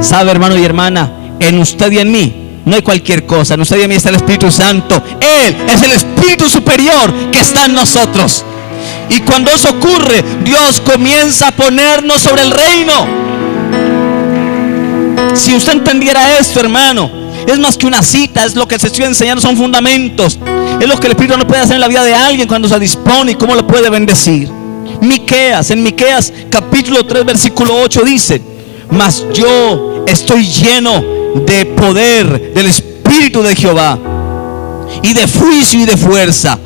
¿Sabe, hermano y hermana? En usted y en mí no hay cualquier cosa. En usted y en mí está el Espíritu Santo. Él es el espíritu superior que está en nosotros. Y cuando eso ocurre, Dios comienza a ponernos sobre el reino. Si usted entendiera esto, hermano, es más que una cita, es lo que se estoy enseñando, son fundamentos. Es lo que el Espíritu no puede hacer en la vida de alguien cuando se dispone y cómo lo puede bendecir. En Miqueas capítulo 3, versículo 8 dice: mas yo estoy lleno de poder del Espíritu de Jehová, y de juicio y de fuerza,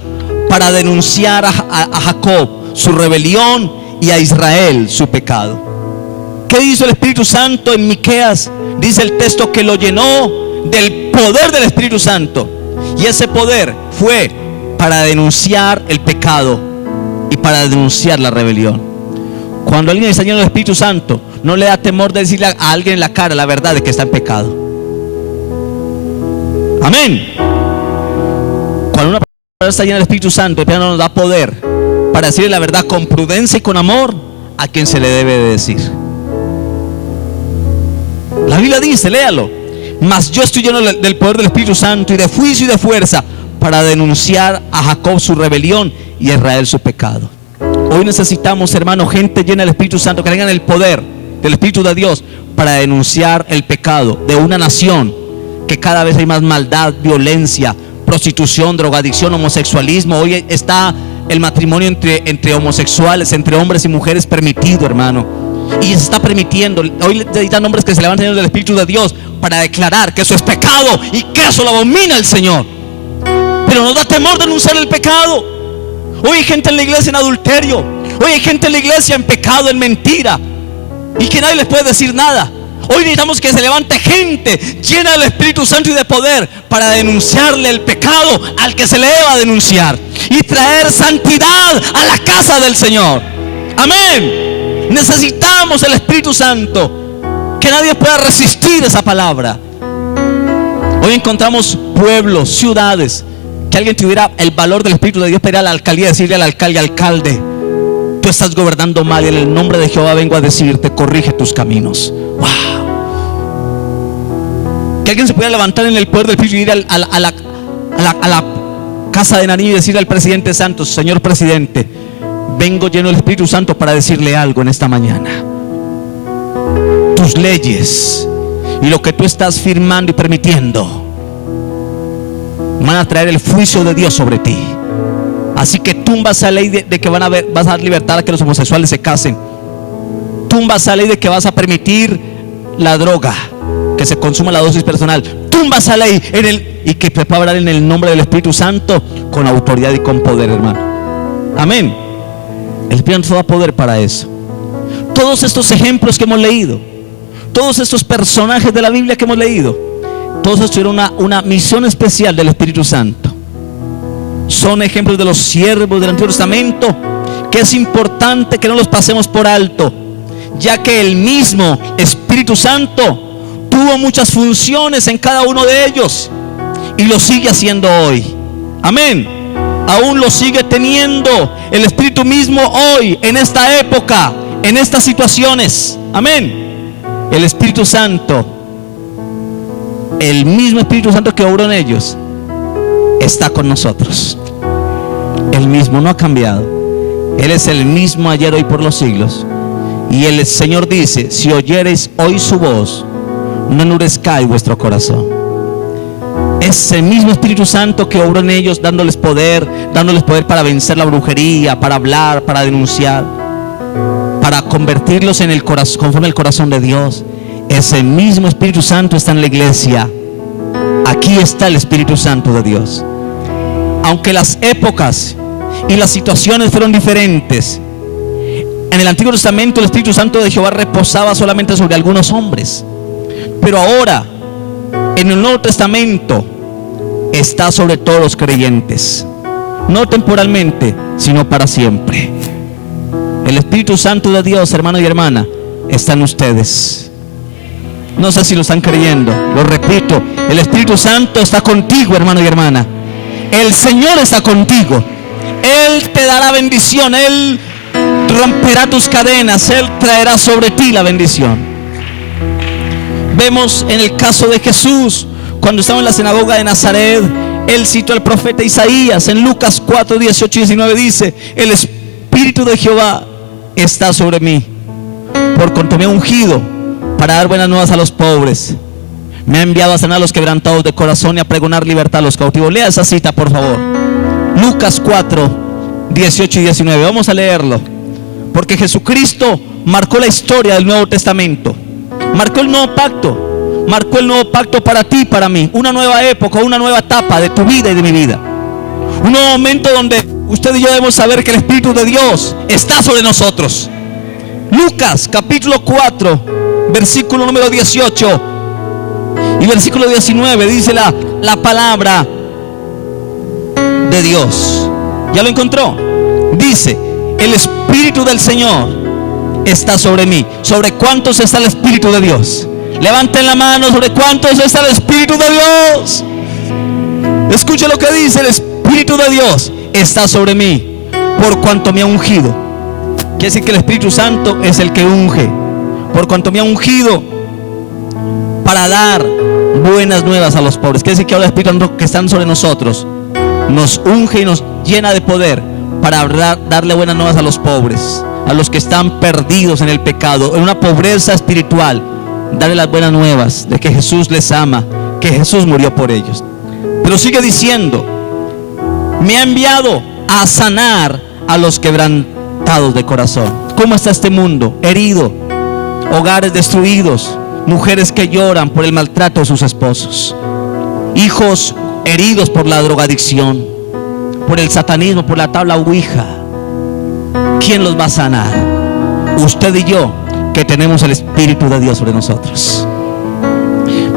para denunciar a Jacob su rebelión y a Israel su pecado. ¿Qué hizo el Espíritu Santo en Miqueas? Dice el texto que lo llenó del poder del Espíritu Santo, y ese poder fue para denunciar el pecado y para denunciar la rebelión. Cuando alguien está lleno del Espíritu Santo, no le da temor de decirle a alguien en la cara la verdad de que está en pecado. Amén. Cuando una persona está llena del Espíritu Santo, el Espíritu nos da poder para decirle la verdad con prudencia y con amor a quien se le debe de decir. La Biblia dice, léalo: mas yo estoy lleno del poder del Espíritu Santo y de juicio y de fuerza, para denunciar a Jacob su rebelión y a Israel su pecado. Hoy necesitamos, hermano, gente llena del Espíritu Santo, que tengan el poder del Espíritu de Dios para denunciar el pecado de una nación que cada vez hay más maldad, violencia, prostitución, drogadicción, homosexualismo. Hoy está el matrimonio entre homosexuales, entre hombres y mujeres permitido, hermano, y se está permitiendo. Hoy necesitan hombres que se levanten del Espíritu de Dios para declarar que eso es pecado y que eso lo abomina el Señor. Pero nos da temor denunciar el pecado. Hoy hay gente en la iglesia en adulterio, hoy hay gente en la iglesia en pecado, en mentira, y que nadie les puede decir nada. Hoy necesitamos que se levante gente llena del Espíritu Santo y de poder para denunciarle el pecado al que se le deba denunciar, y traer santidad a la casa del Señor. Amén. Necesitamos el Espíritu Santo, que nadie pueda resistir esa palabra. Hoy encontramos pueblos, ciudades, que alguien tuviera el valor del Espíritu de Dios para ir a la alcaldía y decirle al alcalde: tú estás gobernando mal, y en el nombre de Jehová vengo a decirte, corrige tus caminos. Wow. Que alguien se pudiera levantar en el poder del Espíritu y ir a la casa de Nariño y decirle al presidente Santos: señor presidente, vengo lleno del Espíritu Santo para decirle algo en esta mañana. Tus leyes y lo que tú estás firmando y permitiendo van a traer el juicio de Dios sobre ti. Así que tumba esa ley de que vas a dar libertad a que los homosexuales se casen. Tumba esa ley de que vas a permitir la droga. que se consuma la dosis personal. Tumba esa ley y que se pueda hablar en el nombre del Espíritu Santo con autoridad y con poder, hermano. Amén. El Espíritu Santo da poder para eso. Todos estos ejemplos que hemos leído, todos estos personajes de la Biblia que hemos leído, todos estos tuvieron una misión especial del Espíritu Santo. Son ejemplos de los siervos del Antiguo Testamento que es importante que no los pasemos por alto, ya que el mismo Espíritu Santo tuvo muchas funciones en cada uno de ellos y lo sigue haciendo hoy. Amén. Aún lo sigue teniendo el Espíritu mismo hoy, en esta época, en estas situaciones. Amén. El Espíritu Santo, el mismo Espíritu Santo que obró en ellos, está con nosotros. El mismo, no ha cambiado. Él es el mismo ayer, hoy, por los siglos. Y el Señor dice: si oyereis hoy su voz, no endurezcáis vuestro corazón. Es el mismo Espíritu Santo que obró en ellos, dándoles poder para vencer la brujería, para hablar, para denunciar, para convertirlos en el corazón, conforme al corazón de Dios. Ese mismo Espíritu Santo está en la iglesia. Aquí está el Espíritu Santo de Dios. Aunque las épocas y las situaciones fueron diferentes, en el Antiguo Testamento el Espíritu Santo de Jehová reposaba solamente sobre algunos hombres, pero ahora en el Nuevo Testamento está sobre todos los creyentes, no temporalmente, sino para siempre. El Espíritu Santo de Dios, hermano y hermana, está en ustedes. No sé si lo están creyendo, lo repito: el Espíritu Santo está contigo, hermano y hermana. El Señor está contigo. Él te dará bendición, Él romperá tus cadenas, Él traerá sobre ti la bendición. Vemos en el caso de Jesús, cuando estaba en la sinagoga de Nazaret, Él citó al profeta Isaías. En Lucas 4, 18 y 19 dice: el Espíritu de Jehová está sobre mí, por cuanto me ha ungido para dar buenas nuevas a los pobres. Me ha enviado a sanar a los quebrantados de corazón y a pregonar libertad a los cautivos. Lea esa cita, por favor. Lucas 4, 18 y 19. Vamos a leerlo, porque Jesucristo marcó la historia del Nuevo Testamento. Marcó el nuevo pacto. Marcó el nuevo pacto para ti y para mí. Una nueva época, una nueva etapa de tu vida y de mi vida. Un nuevo momento donde usted y yo debemos saber que el Espíritu de Dios está sobre nosotros. Lucas capítulo 4, versículo número 18 y versículo 19 dice la palabra de Dios. ¿Ya lo encontró? Dice: el Espíritu del Señor está sobre mí. ¿Sobre cuántos está el Espíritu de Dios? Levanten la mano. ¿Sobre cuántos está el Espíritu de Dios? Escuche lo que dice: el Espíritu de Dios está sobre mí, por cuanto me ha ungido. Quiere decir que el Espíritu Santo es el que unge. Por cuanto me ha ungido para dar buenas nuevas a los pobres. Quiere decir que ahora el Espíritu Santo que está sobre nosotros nos unge y nos llena de poder para darle buenas nuevas a los pobres, a los que están perdidos en el pecado, en una pobreza espiritual. Darle las buenas nuevas de que Jesús les ama, que Jesús murió por ellos. Pero sigue diciendo: me ha enviado a sanar a los quebrantados de corazón. ¿Cómo está este mundo? Herido, hogares destruidos, mujeres que lloran por el maltrato de sus esposos, hijos heridos por la drogadicción, por el satanismo, por la tabla ouija. ¿Quién los va a sanar? Usted y yo, que tenemos el Espíritu de Dios sobre nosotros.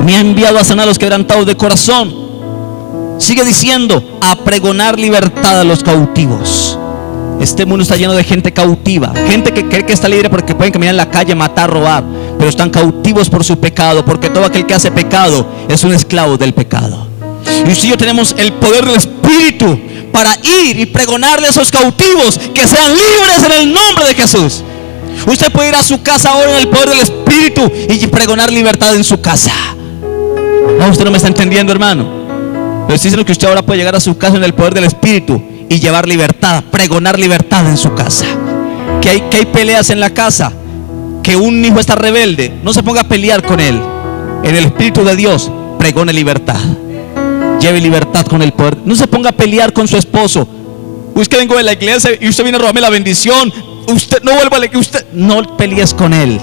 Me ha enviado a sanar a los quebrantados de corazón. Sigue diciendo: a pregonar libertad a los cautivos. Este mundo está lleno de gente cautiva, gente que cree que está libre porque pueden caminar en la calle, matar, robar, pero están cautivos por su pecado, porque todo aquel que hace pecado es un esclavo del pecado. Y usted y yo tenemos el poder del Espíritu para ir y pregonarle a esos cautivos que sean libres en el nombre de Jesús. Usted puede ir a su casa ahora en el poder del Espíritu y pregonar libertad en su casa. No, usted no me está entendiendo, hermano. Pero estoy diciendo que usted ahora puede llegar a su casa en el poder del Espíritu y llevar libertad, pregonar libertad en su casa. Que hay peleas en la casa, que un hijo está rebelde, no se ponga a pelear con él. En el Espíritu de Dios, pregone libertad. Lleve libertad con el poder. No se ponga a pelear con su esposo. Usted vengo de la iglesia y usted viene a robarme la bendición. Usted no vuelva a usted no pelees con él.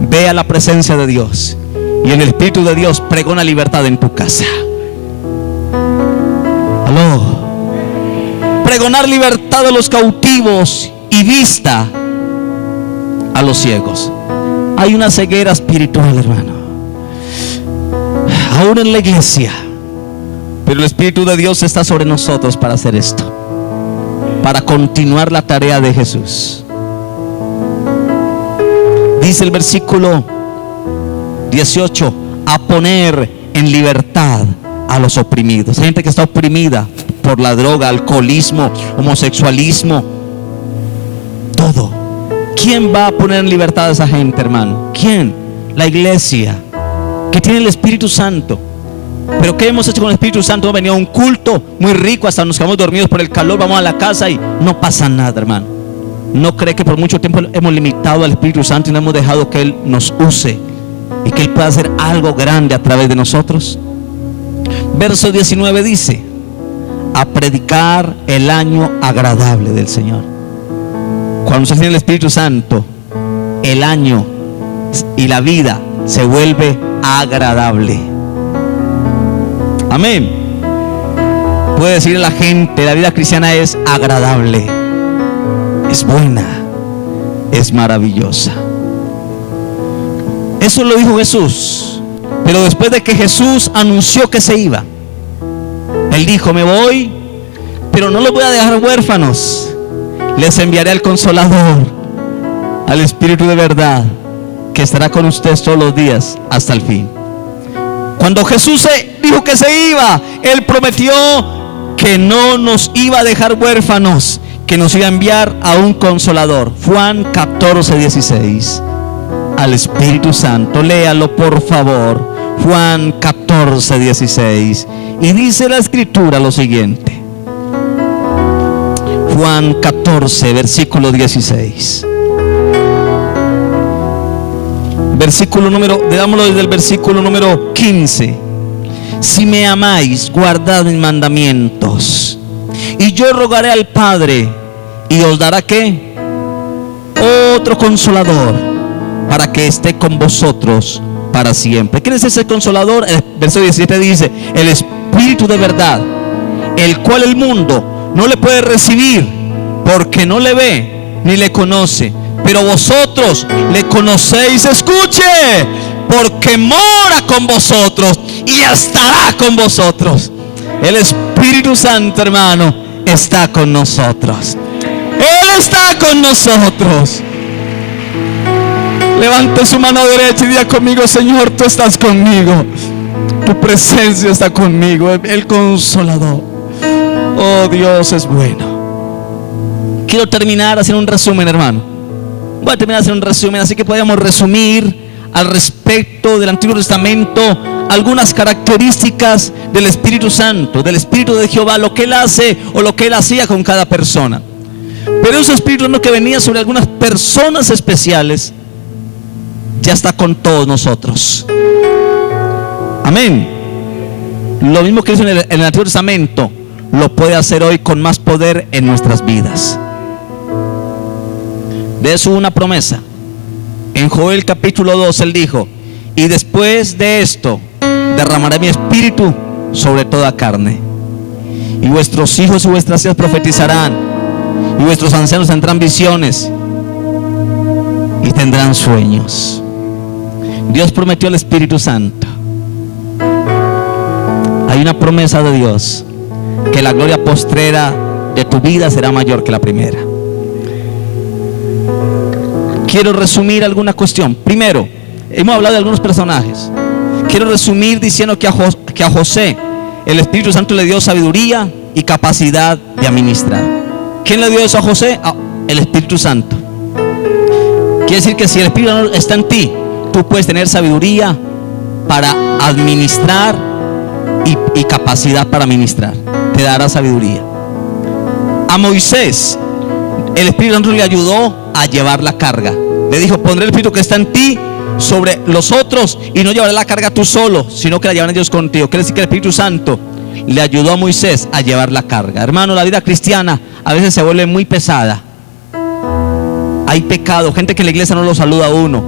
Ve a la presencia de Dios Y en el Espíritu de Dios pregona libertad en tu casa. Aló. Pregonar libertad a los cautivos y vista a los ciegos. Hay una ceguera espiritual, hermano, aún en la iglesia, pero el Espíritu de Dios está sobre nosotros para hacer esto, para continuar la tarea de Jesús. Dice el versículo 18: a poner en libertad a los oprimidos. Hay gente que está oprimida por la droga, alcoholismo, homosexualismo, todo. ¿Quién va a poner en libertad a esa gente, hermano? ¿Quién? La iglesia, que tiene el Espíritu Santo. Pero ¿qué hemos hecho con el Espíritu Santo? Hemos venido a un culto muy rico, hasta nos quedamos dormidos por el calor, vamos a la casa y no pasa nada, hermano. ¿No cree que por mucho tiempo hemos limitado al Espíritu Santo y no hemos dejado que Él nos use y que Él pueda hacer algo grande a través de nosotros? Verso 19 dice: a predicar el año agradable del Señor. Cuando se tiene el Espíritu Santo, el año y la vida se vuelve agradable. Amén. Puede decirle a la gente: la vida cristiana es agradable, es buena, es maravillosa. Eso lo dijo Jesús. Pero después de que Jesús anunció que se iba, Él dijo: me voy, pero no los voy a dejar huérfanos. Les enviaré al Consolador, al Espíritu de verdad, que estará con ustedes todos los días hasta el fin. Cuando Jesús dijo que se iba, Él prometió que no nos iba a dejar huérfanos, que nos iba a enviar a un Consolador. Juan 14:16. Al Espíritu Santo, léalo por favor. Juan 14:16. Y dice la Escritura lo siguiente. Juan 14, versículo 16. Versículo número, leámoslo desde el versículo número 15. Si me amáis, guardad mis mandamientos, y yo rogaré al Padre, y os dará ¿qué? Otro Consolador, para que esté con vosotros para siempre. ¿Quién es ese Consolador? El verso 17 dice: el Espíritu de verdad, el cual el mundo no le puede recibir, porque no le ve ni le conoce, pero vosotros le conocéis. Escuche, porque mora con vosotros y estará con vosotros. El Espíritu Santo, hermano, está con nosotros. Él está con nosotros. Levante su mano derecha y diga conmigo: Señor, tú estás conmigo, tu presencia está conmigo, el Consolador. Oh, Dios es bueno. Quiero terminar haciendo un resumen, hermano. Voy a terminar haciendo un resumen, así que podríamos resumir al respecto del Antiguo Testamento algunas características del Espíritu Santo, del Espíritu de Jehová, lo que Él hace o lo que Él hacía con cada persona. Pero ese Espíritu no que venía sobre algunas personas especiales, ya está con todos nosotros. Amén. Lo mismo que hizo en el Antiguo Testamento, lo puede hacer hoy con más poder en nuestras vidas. De eso hubo una promesa. En Joel capítulo 2 Él dijo: y después de esto derramaré mi espíritu sobre toda carne, y vuestros hijos y vuestras hijas profetizarán, y vuestros ancianos tendrán visiones y tendrán sueños. Dios prometió el Espíritu Santo. Hay una promesa de Dios, que la gloria postrera de tu vida será mayor que la primera. Quiero resumir alguna cuestión. Primero, hemos hablado de algunos personajes. Quiero resumir diciendo que a José el Espíritu Santo le dio sabiduría y capacidad de administrar. ¿Quién le dio eso a José? El Espíritu Santo. Quiere decir que si el Espíritu Santo está en ti, tú puedes tener sabiduría para administrar y capacidad para administrar. Te dará sabiduría. A Moisés el Espíritu Santo le ayudó a llevar la carga. Le dijo: pondré el Espíritu que está en ti sobre los otros, y no llevaré la carga tú solo, sino que la llevarán ellos contigo. Quiere decir que el Espíritu Santo le ayudó a Moisés a llevar la carga. Hermano, la vida cristiana a veces se vuelve muy pesada. Hay pecado, gente que en la iglesia no lo saluda a uno,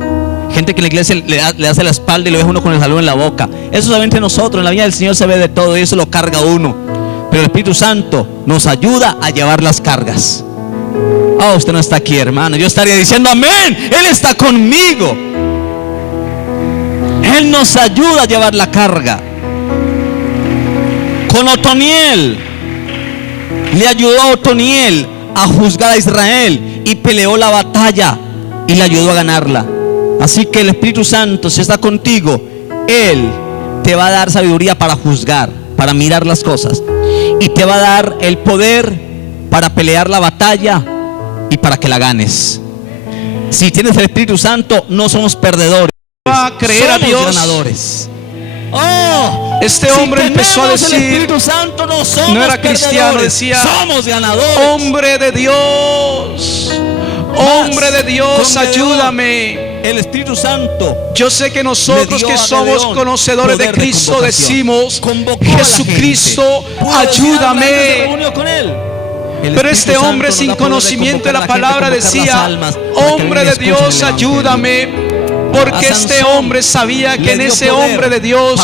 Gente que en la iglesia le hace la espalda y lo deja uno con el saludo en la boca. Eso se ve entre nosotros. En la vida del Señor se ve de todo y eso lo carga uno. Pero el Espíritu Santo nos ayuda a llevar las cargas. Oh, usted no está aquí, hermano. Yo estaría diciendo amén. Él está conmigo. Él nos ayuda a llevar la carga. Con Otoniel, le ayudó a Otoniel a juzgar a Israel y peleó la batalla y le ayudó a ganarla. Así que el Espíritu Santo, si está contigo, Él te va a dar sabiduría para juzgar, para mirar las cosas, y te va a dar el poder para pelear la batalla y para que la ganes. Si tienes el Espíritu Santo, no somos perdedores, a creer a Dios. Ganadores. Oh, este hombre empezó a decir, el Espíritu Santo, no somos no era cristiano, decía, somos ganadores. Hombre de Dios, hombre de Dios, ayúdame. El Espíritu Santo, yo sé que nosotros que somos conocedores de Cristo decimos, Jesucristo, ayúdame. Pero este hombre sin conocimiento de la palabra decía, hombre de Dios, ayúdame. Porque este hombre sabía que en ese hombre de Dios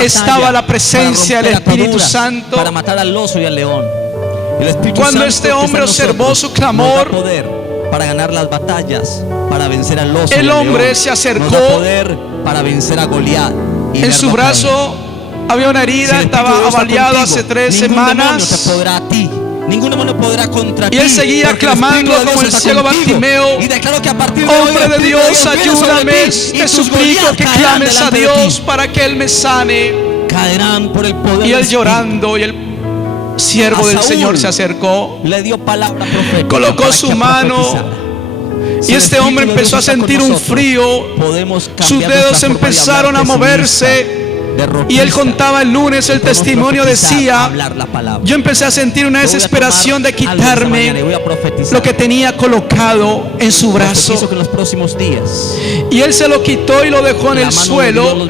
estaba la presencia del Espíritu Santo. Para matar al oso y al león. Cuando este hombre observó su clamor, para ganar las batallas, para vencer al oso, el hombre se acercó, poder para vencer a Goliat. En su brazo había una herida, estaba avaliado hace 3 semanas. Ningún demonio podrá contra ti. Y él seguía clamando como el ciego Bartimeo, y declaro que a partir de hombre hoy, de Dios, ayúdame. Te suplico que clames a Dios para que Él me sane. Caerán por el poder. Y él llorando, y el siervo del Señor se acercó, le dio palabra profética, colocó su mano, y este hombre empezó a sentir un frío. Sus dedos empezaron a moverse. Y él contaba el lunes, el testimonio decía, yo empecé a sentir una desesperación de quitarme lo que tenía colocado en su brazo. Y él se lo quitó y lo dejó en el suelo.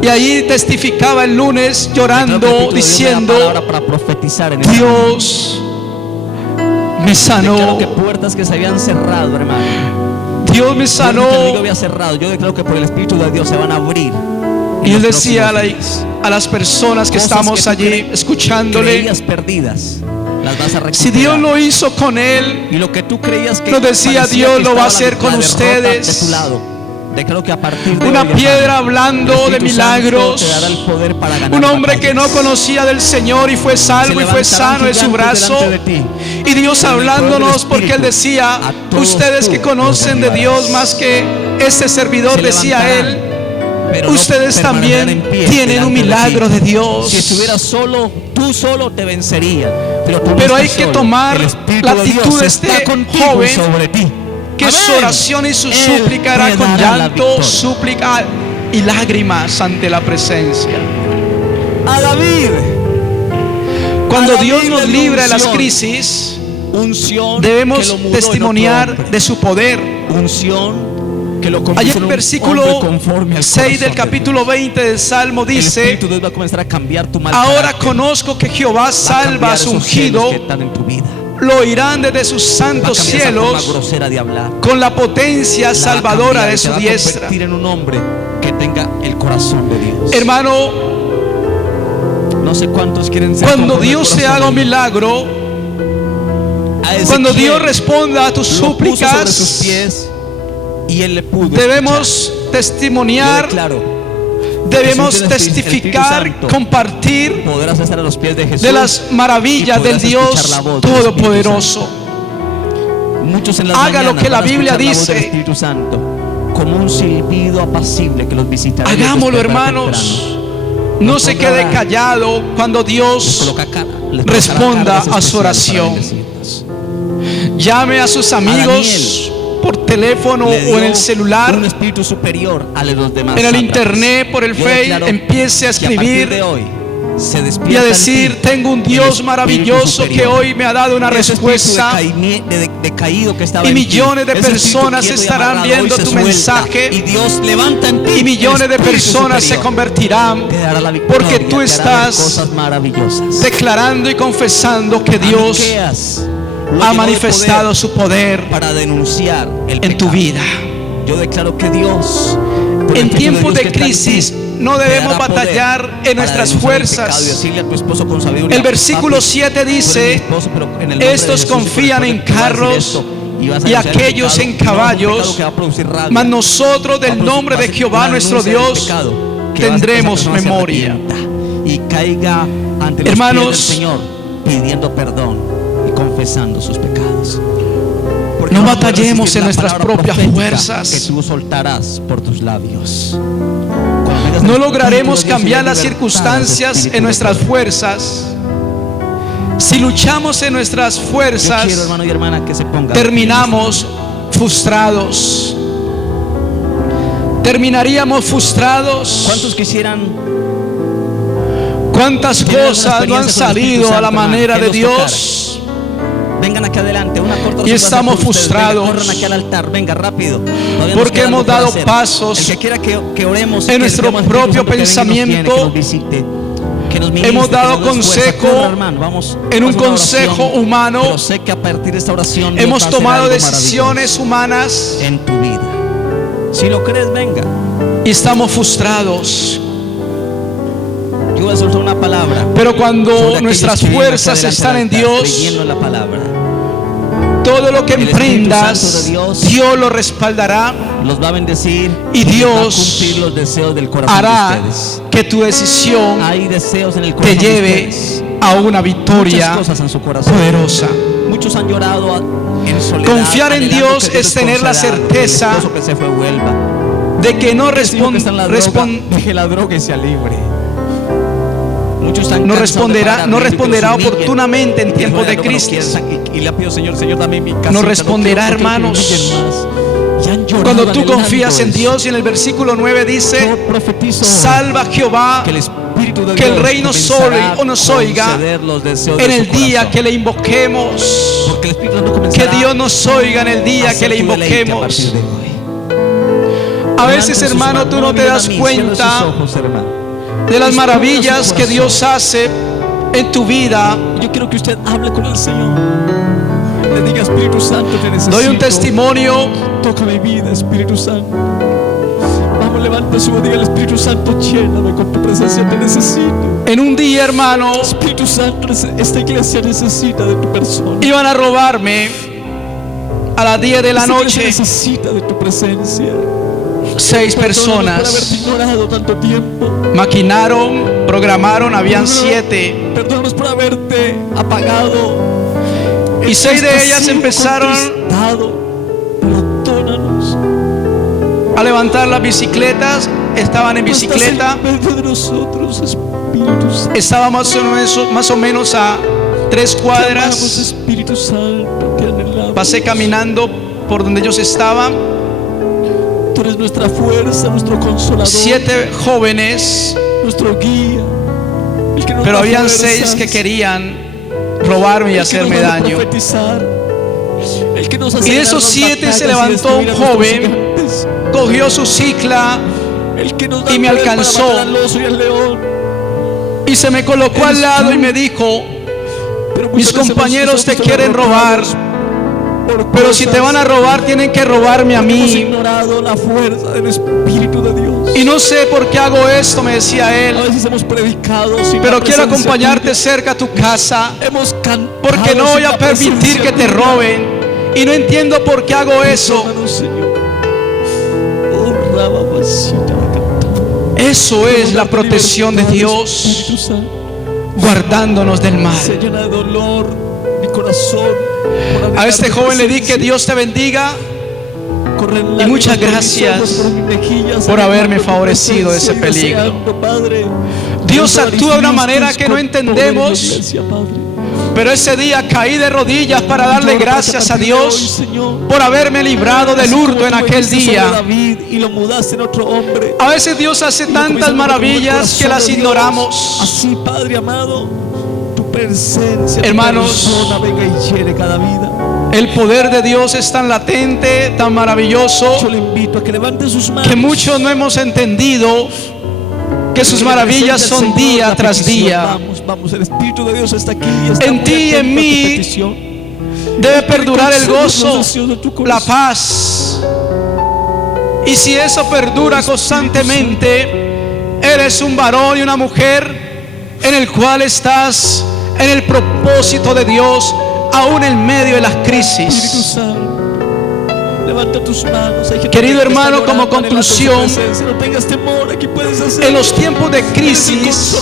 Y ahí testificaba el lunes llorando, diciendo, Dios me sanó. Puertas que se habían cerrado, hermano. Dios me sanó. Yo declaro que por el Espíritu de Dios se van a abrir. Y él decía a las personas que estamos allí escuchándole, perdidas, las vas a si Dios lo hizo con él, y lo que tú creías que nos decía Dios lo va a hacer con ustedes. Declaro que a partir de una hoy, piedra hablando de milagros, un hombre que no conocía del Señor y fue salvo y fue sano de su brazo, y Dios hablándonos, porque él decía, ustedes que conocen de Dios más que este servidor, decía él, ustedes también tienen un milagro de Dios. Si estuvieras solo, tú solo te vencería. Pero hay que tomar la actitud de este joven, que su oración y su súplica era con llanto, súplica y lágrimas ante la presencia. A David, cuando Dios nos libra de las crisis, debemos testimoniar de su poder. Allí en el versículo 6 del capítulo 20 del Salmo dice, ahora conozco que Jehová salva a su ungido, lo oirán desde sus santos cielos con la potencia salvadora de su diestra. Hermano, no sé cuántos quieren ser, cuando Dios te haga un milagro, cuando Dios responda a tus súplicas, y él le pudo debemos testimoniar, debemos testificar, compartir de las maravillas del Dios Todopoderoso. Haga lo que la Biblia dice. Como un silbido apacible que los visitará. Hagámoslo, hermanos. No se quede callado cuando Dios responda a su oración. Llame a sus amigos por teléfono o en el celular, un espíritu superior a los demás, en el internet, por el Facebook, empiece a escribir y a decir, tengo un Dios maravilloso que hoy me ha dado una respuesta, y millones de personas estarán viendo tu mensaje, y Dios levanta en ti, y millones de personas se convertirán, porque tú estás declarando y confesando que Dios ha manifestado su poder para denunciar en tu vida. Yo declaro que Dios, en tiempos de crisis, no debemos batallar en nuestras fuerzas. El versículo 7 dice: estos confían en carros y aquellos en caballos, mas nosotros del nombre de Jehová nuestro Dios tendremos memoria. Y caiga ante los pies del Señor pidiendo perdón y confesando sus pecados. Porque no batallemos en nuestras propias fuerzas. Que tú soltarás por tus labios. No lograremos cambiar las circunstancias en nuestras fuerzas. Si luchamos en nuestras fuerzas, quiero, hermano y hermana, que se ponga terminamos frustrados. Terminaríamos frustrados. ¿Cuántos quisieran? ¿Cuántas cosas no han salido a la manera de Dios? Vengan aquí adelante, una corta y estamos frustrados. Venga, corran aquí al altar, venga rápido. Porque hemos dado pasos el que quiera que oremos, en nuestro propio pensamiento. Hemos dado consejo en un consejo humano. Pero sé que a partir de esta oración hemos tomado decisiones humanas en tu vida. Si lo crees, venga. Y estamos frustrados. Yo voy a soltar una palabra. Pero cuando nuestras fuerzas están en Dios, la palabra, todo lo que emprendas, Dios lo respaldará. Los va a bendecir y Dios va a cumplir los deseos del corazón hará de ustedes. Que tu decisión Hay deseos en el corazón te lleve de ustedes. A una victoria cosas en su corazón. Poderosa. Muchos han llorado en soledad. Confiar en Dios es tener la certeza que se fue, vuelva. De que no deje la droga y sea libre. No responderá oportunamente en tiempos de crisis. Y le pido, Señor, dame mi casa. No responderá, hermanos. Cuando tú confías en Dios, y en el versículo 9 dice: salva Jehová, que el rey nos oiga en el día que le invoquemos. Que Dios nos oiga en el día que le invoquemos. A veces, hermano, tú no te das cuenta de las maravillas que Dios hace en tu vida. Yo quiero que usted hable con el Señor. Le diga: Espíritu Santo, te necesito. Doy un testimonio. Toca mi vida, Espíritu Santo. Vamos, levanta su voz, diga: el Espíritu Santo, lléname con tu presencia, te necesito. En un día, hermano, Espíritu Santo, esta iglesia necesita de tu persona. Iban a robarme a las 10 de la noche. Necesita de tu presencia. 6 personas por haberte ignorado tanto tiempo. Maquinaron, programaron, habían 7. Perdónanos por haberte apagado. Y 6 de ellas empezaron a levantar las bicicletas. Estaban en bicicleta. Estábamos más o menos a 3 cuadras. Pasé caminando por donde ellos estaban. Tú eres nuestra fuerza, nuestro consolador. 7 jóvenes, nuestro guía. Pero habían 6 que querían robarme y hacerme daño. Y de esos 7 se levantó un joven, cogió su cicla y me alcanzó. Y se me colocó al lado y me dijo: mis compañeros te quieren robar, pero si te van a robar tienen que robarme a mí. Ignorado la fuerza del Espíritu de Dios. Y no sé por qué hago esto, me decía él. A veces hemos predicado, pero quiero acompañarte cerca a tu casa, porque no voy a permitir que te roben. Y no entiendo por qué hago eso. Eso es la protección de Dios, guardándonos del mal. A este joven le di: que Dios te bendiga y muchas gracias por haberme favorecido de ese peligro. Dios actúa de una manera que no entendemos, pero ese día caí de rodillas para darle gracias a Dios por haberme librado del hurto en aquel día. A veces Dios hace tantas maravillas que las ignoramos. Así, Padre amado, tu presencia, hermanos, venga y llene cada vida. El poder de Dios es tan latente, tan maravilloso, yo le invito a que levante sus manos, que muchos no hemos entendido que sus maravillas son día tras día. Vamos, el Espíritu de Dios está aquí. En ti y en mí debe perdurar el gozo, la paz. Y si eso perdura constantemente, eres un varón y una mujer en el cual estás en el propósito de Dios, aún en medio de las crisis. Levanta tus manos. Querido hermano, como conclusión, en los tiempos de crisis,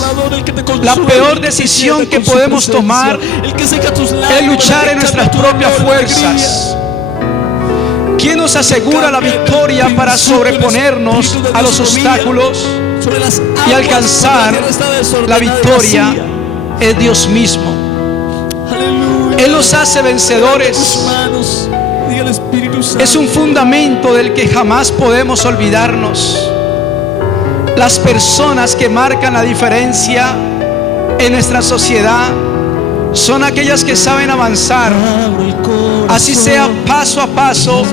la peor decisión que podemos tomar es luchar en nuestras propias fuerzas. ¿Quién nos asegura la victoria para sobreponernos a los obstáculos y alcanzar la victoria? Es Dios mismo. Él nos hace vencedores. Es un fundamento del que jamás podemos olvidarnos. Las personas que marcan la diferencia en nuestra sociedad son aquellas que saben avanzar, así sea paso a paso,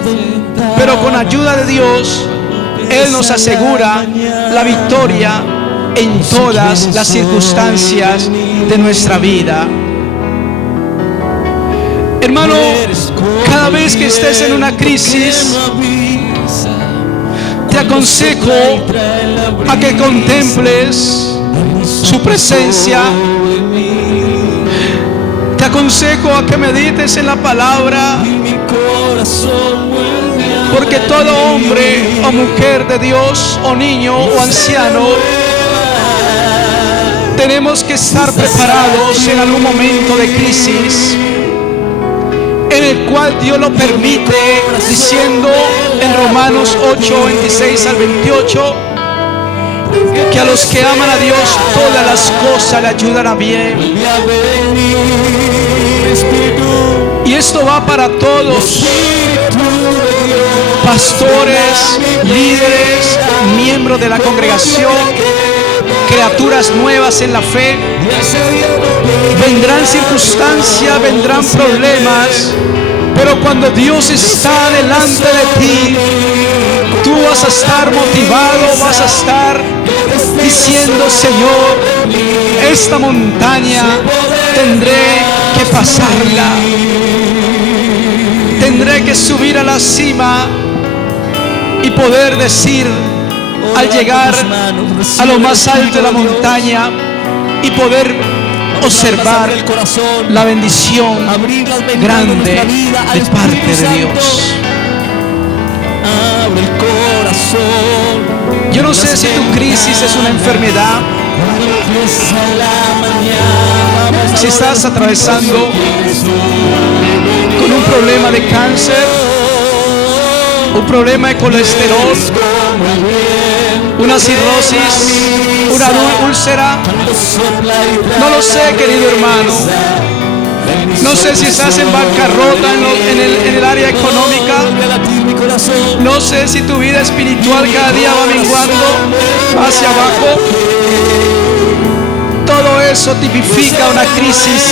pero con ayuda de Dios. Él nos asegura la victoria en todas las circunstancias de nuestra vida. Hermano, cada vez que estés en una crisis, te aconsejo a que contemples su presencia. Te aconsejo a que medites en la palabra, porque todo hombre o mujer de Dios, o niño o anciano, tenemos que estar preparados en algún momento de crisis, en el cual Dios lo permite, diciendo en Romanos 8, 26 al 28, que a los que aman a Dios todas las cosas le ayudan a bien. Y esto va para todos: pastores, líderes, miembros de la congregación, criaturas nuevas en la fe. Vendrán circunstancias, vendrán problemas, pero cuando Dios está delante de ti, tú vas a estar motivado, vas a estar diciendo: Señor, esta montaña tendré que pasarla, tendré que subir a la cima y poder decir, al llegar a lo más alto de la montaña, y poder observar la bendición grande de parte de Dios. Yo no sé si tu crisis es una enfermedad, si estás atravesando con un problema de cáncer, un problema de colesterol, una cirrosis, una úlcera. No lo sé, querido hermano. No sé si estás en bancarrota en el área económica. No sé si tu vida espiritual cada día va menguando hacia abajo. Todo eso tipifica una crisis.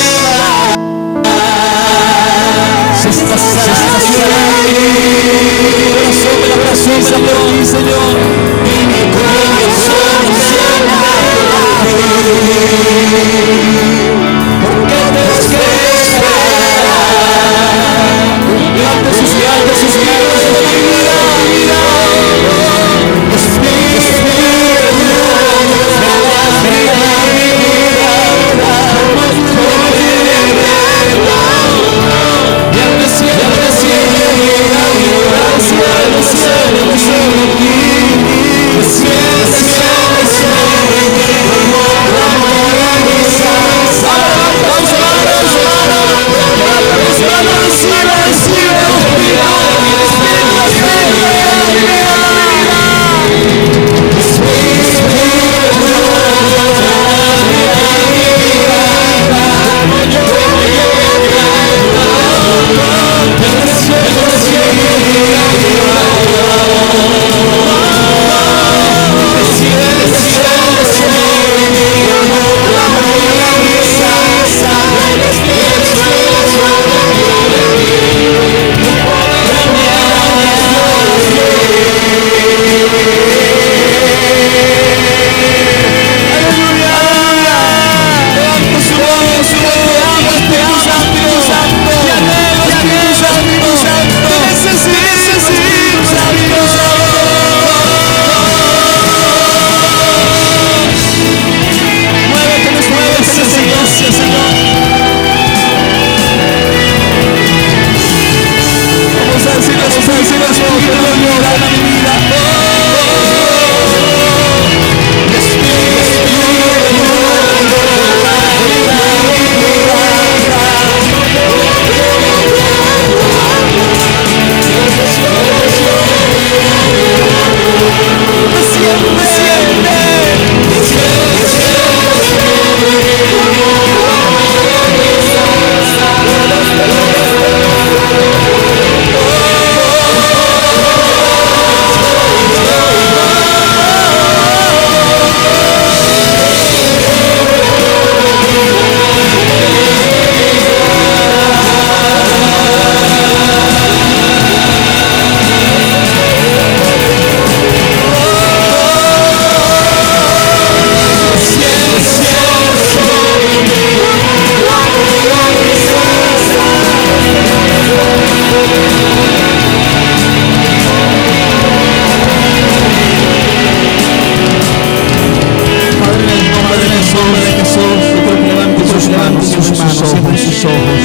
sus ojos.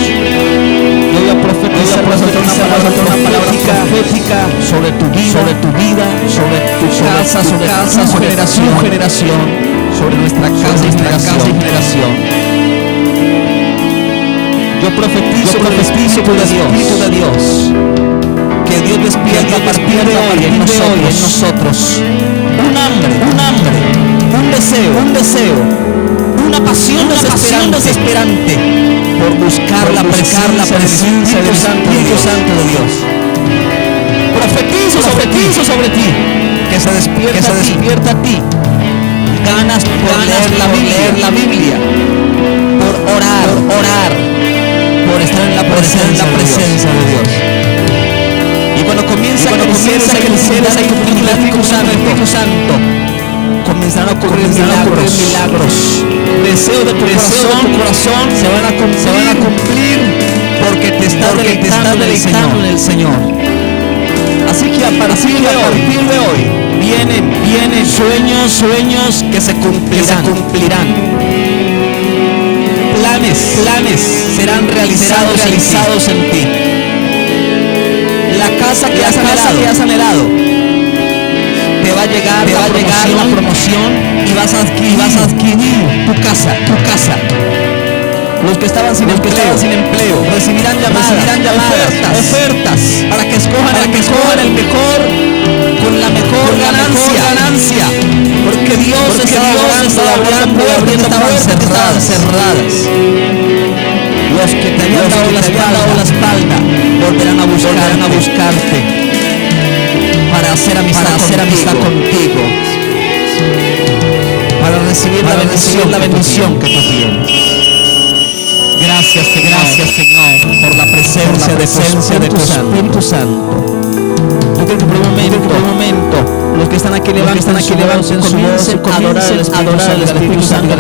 Yo voy a profetizar una palabra profética sobre tu vida, sobre tu casa, sobre tu generación, sobre nuestra casa y generación. Yo profetizo por el Espíritu de Dios, que Dios despierta hoy en nosotros un hambre, un deseo, una pasión desesperante por buscar la presencia del Espíritu Santo de Dios. Profetizo sobre ti, que se despierta a ti, ganas por leer la Biblia, por orar, por estar en la presencia de Dios. Y cuando comienza a crecer esa intimidad con el Espíritu Santo, comenzarán a ocurrir milagros. Deseos de tu corazón se van a cumplir porque te estás deleitando en el Señor. Así que a partir de hoy vienen sueños que se cumplirán. Planes serán realizados en ti. La casa que has anhelado te va a llegar la promoción y vas a adquirir tu casa. Los que estaban sin empleo recibirán llamadas, ofertas para que escojan el mejor con la mejor ganancia. Porque Dios estaba abriendo puertas que estaban cerradas. Los que te habían dado la espalda volverán a buscarte para hacer amistad contigo, para recibir la bendición que tú tienes. Gracias Señor por la presencia de tu Espíritu Santo. Yo creo que por un momento los que están aquí levanten en su voz, adorar al Espíritu Santo,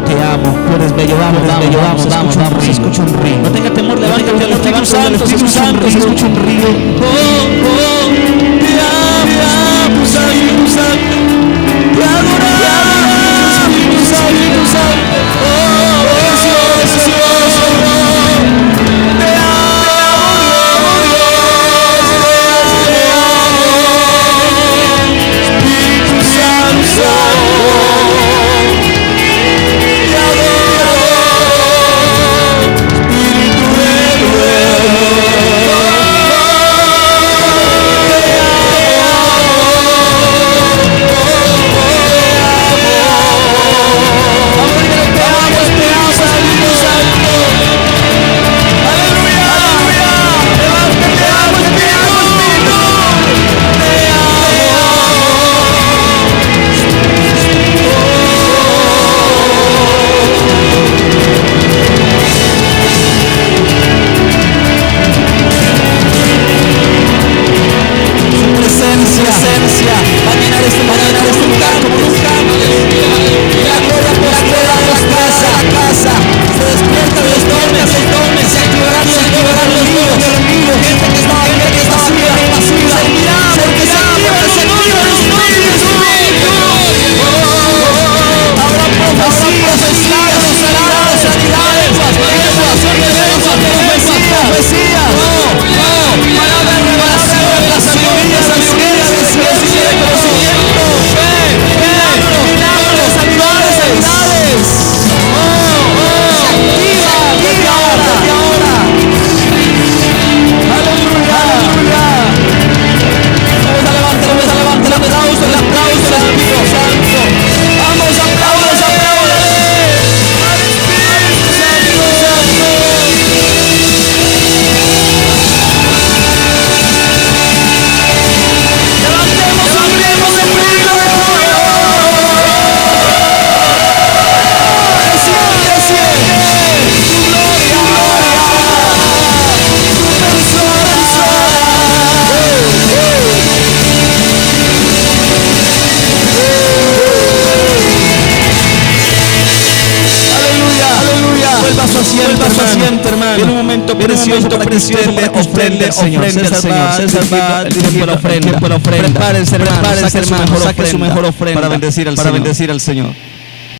te amo. Tú eres bello, vamos, escucha un río. No tenga temor, levántate al Espíritu Santo, se escucha un río. Te amo, Espíritu Santo, te adoramos, Espíritu Santo. Viene un momento precioso para que usted ofrende al Señor. César va dirigiendo la ofrenda. Prepárense, hermano, saque su mejor ofrenda para bendecir al Señor.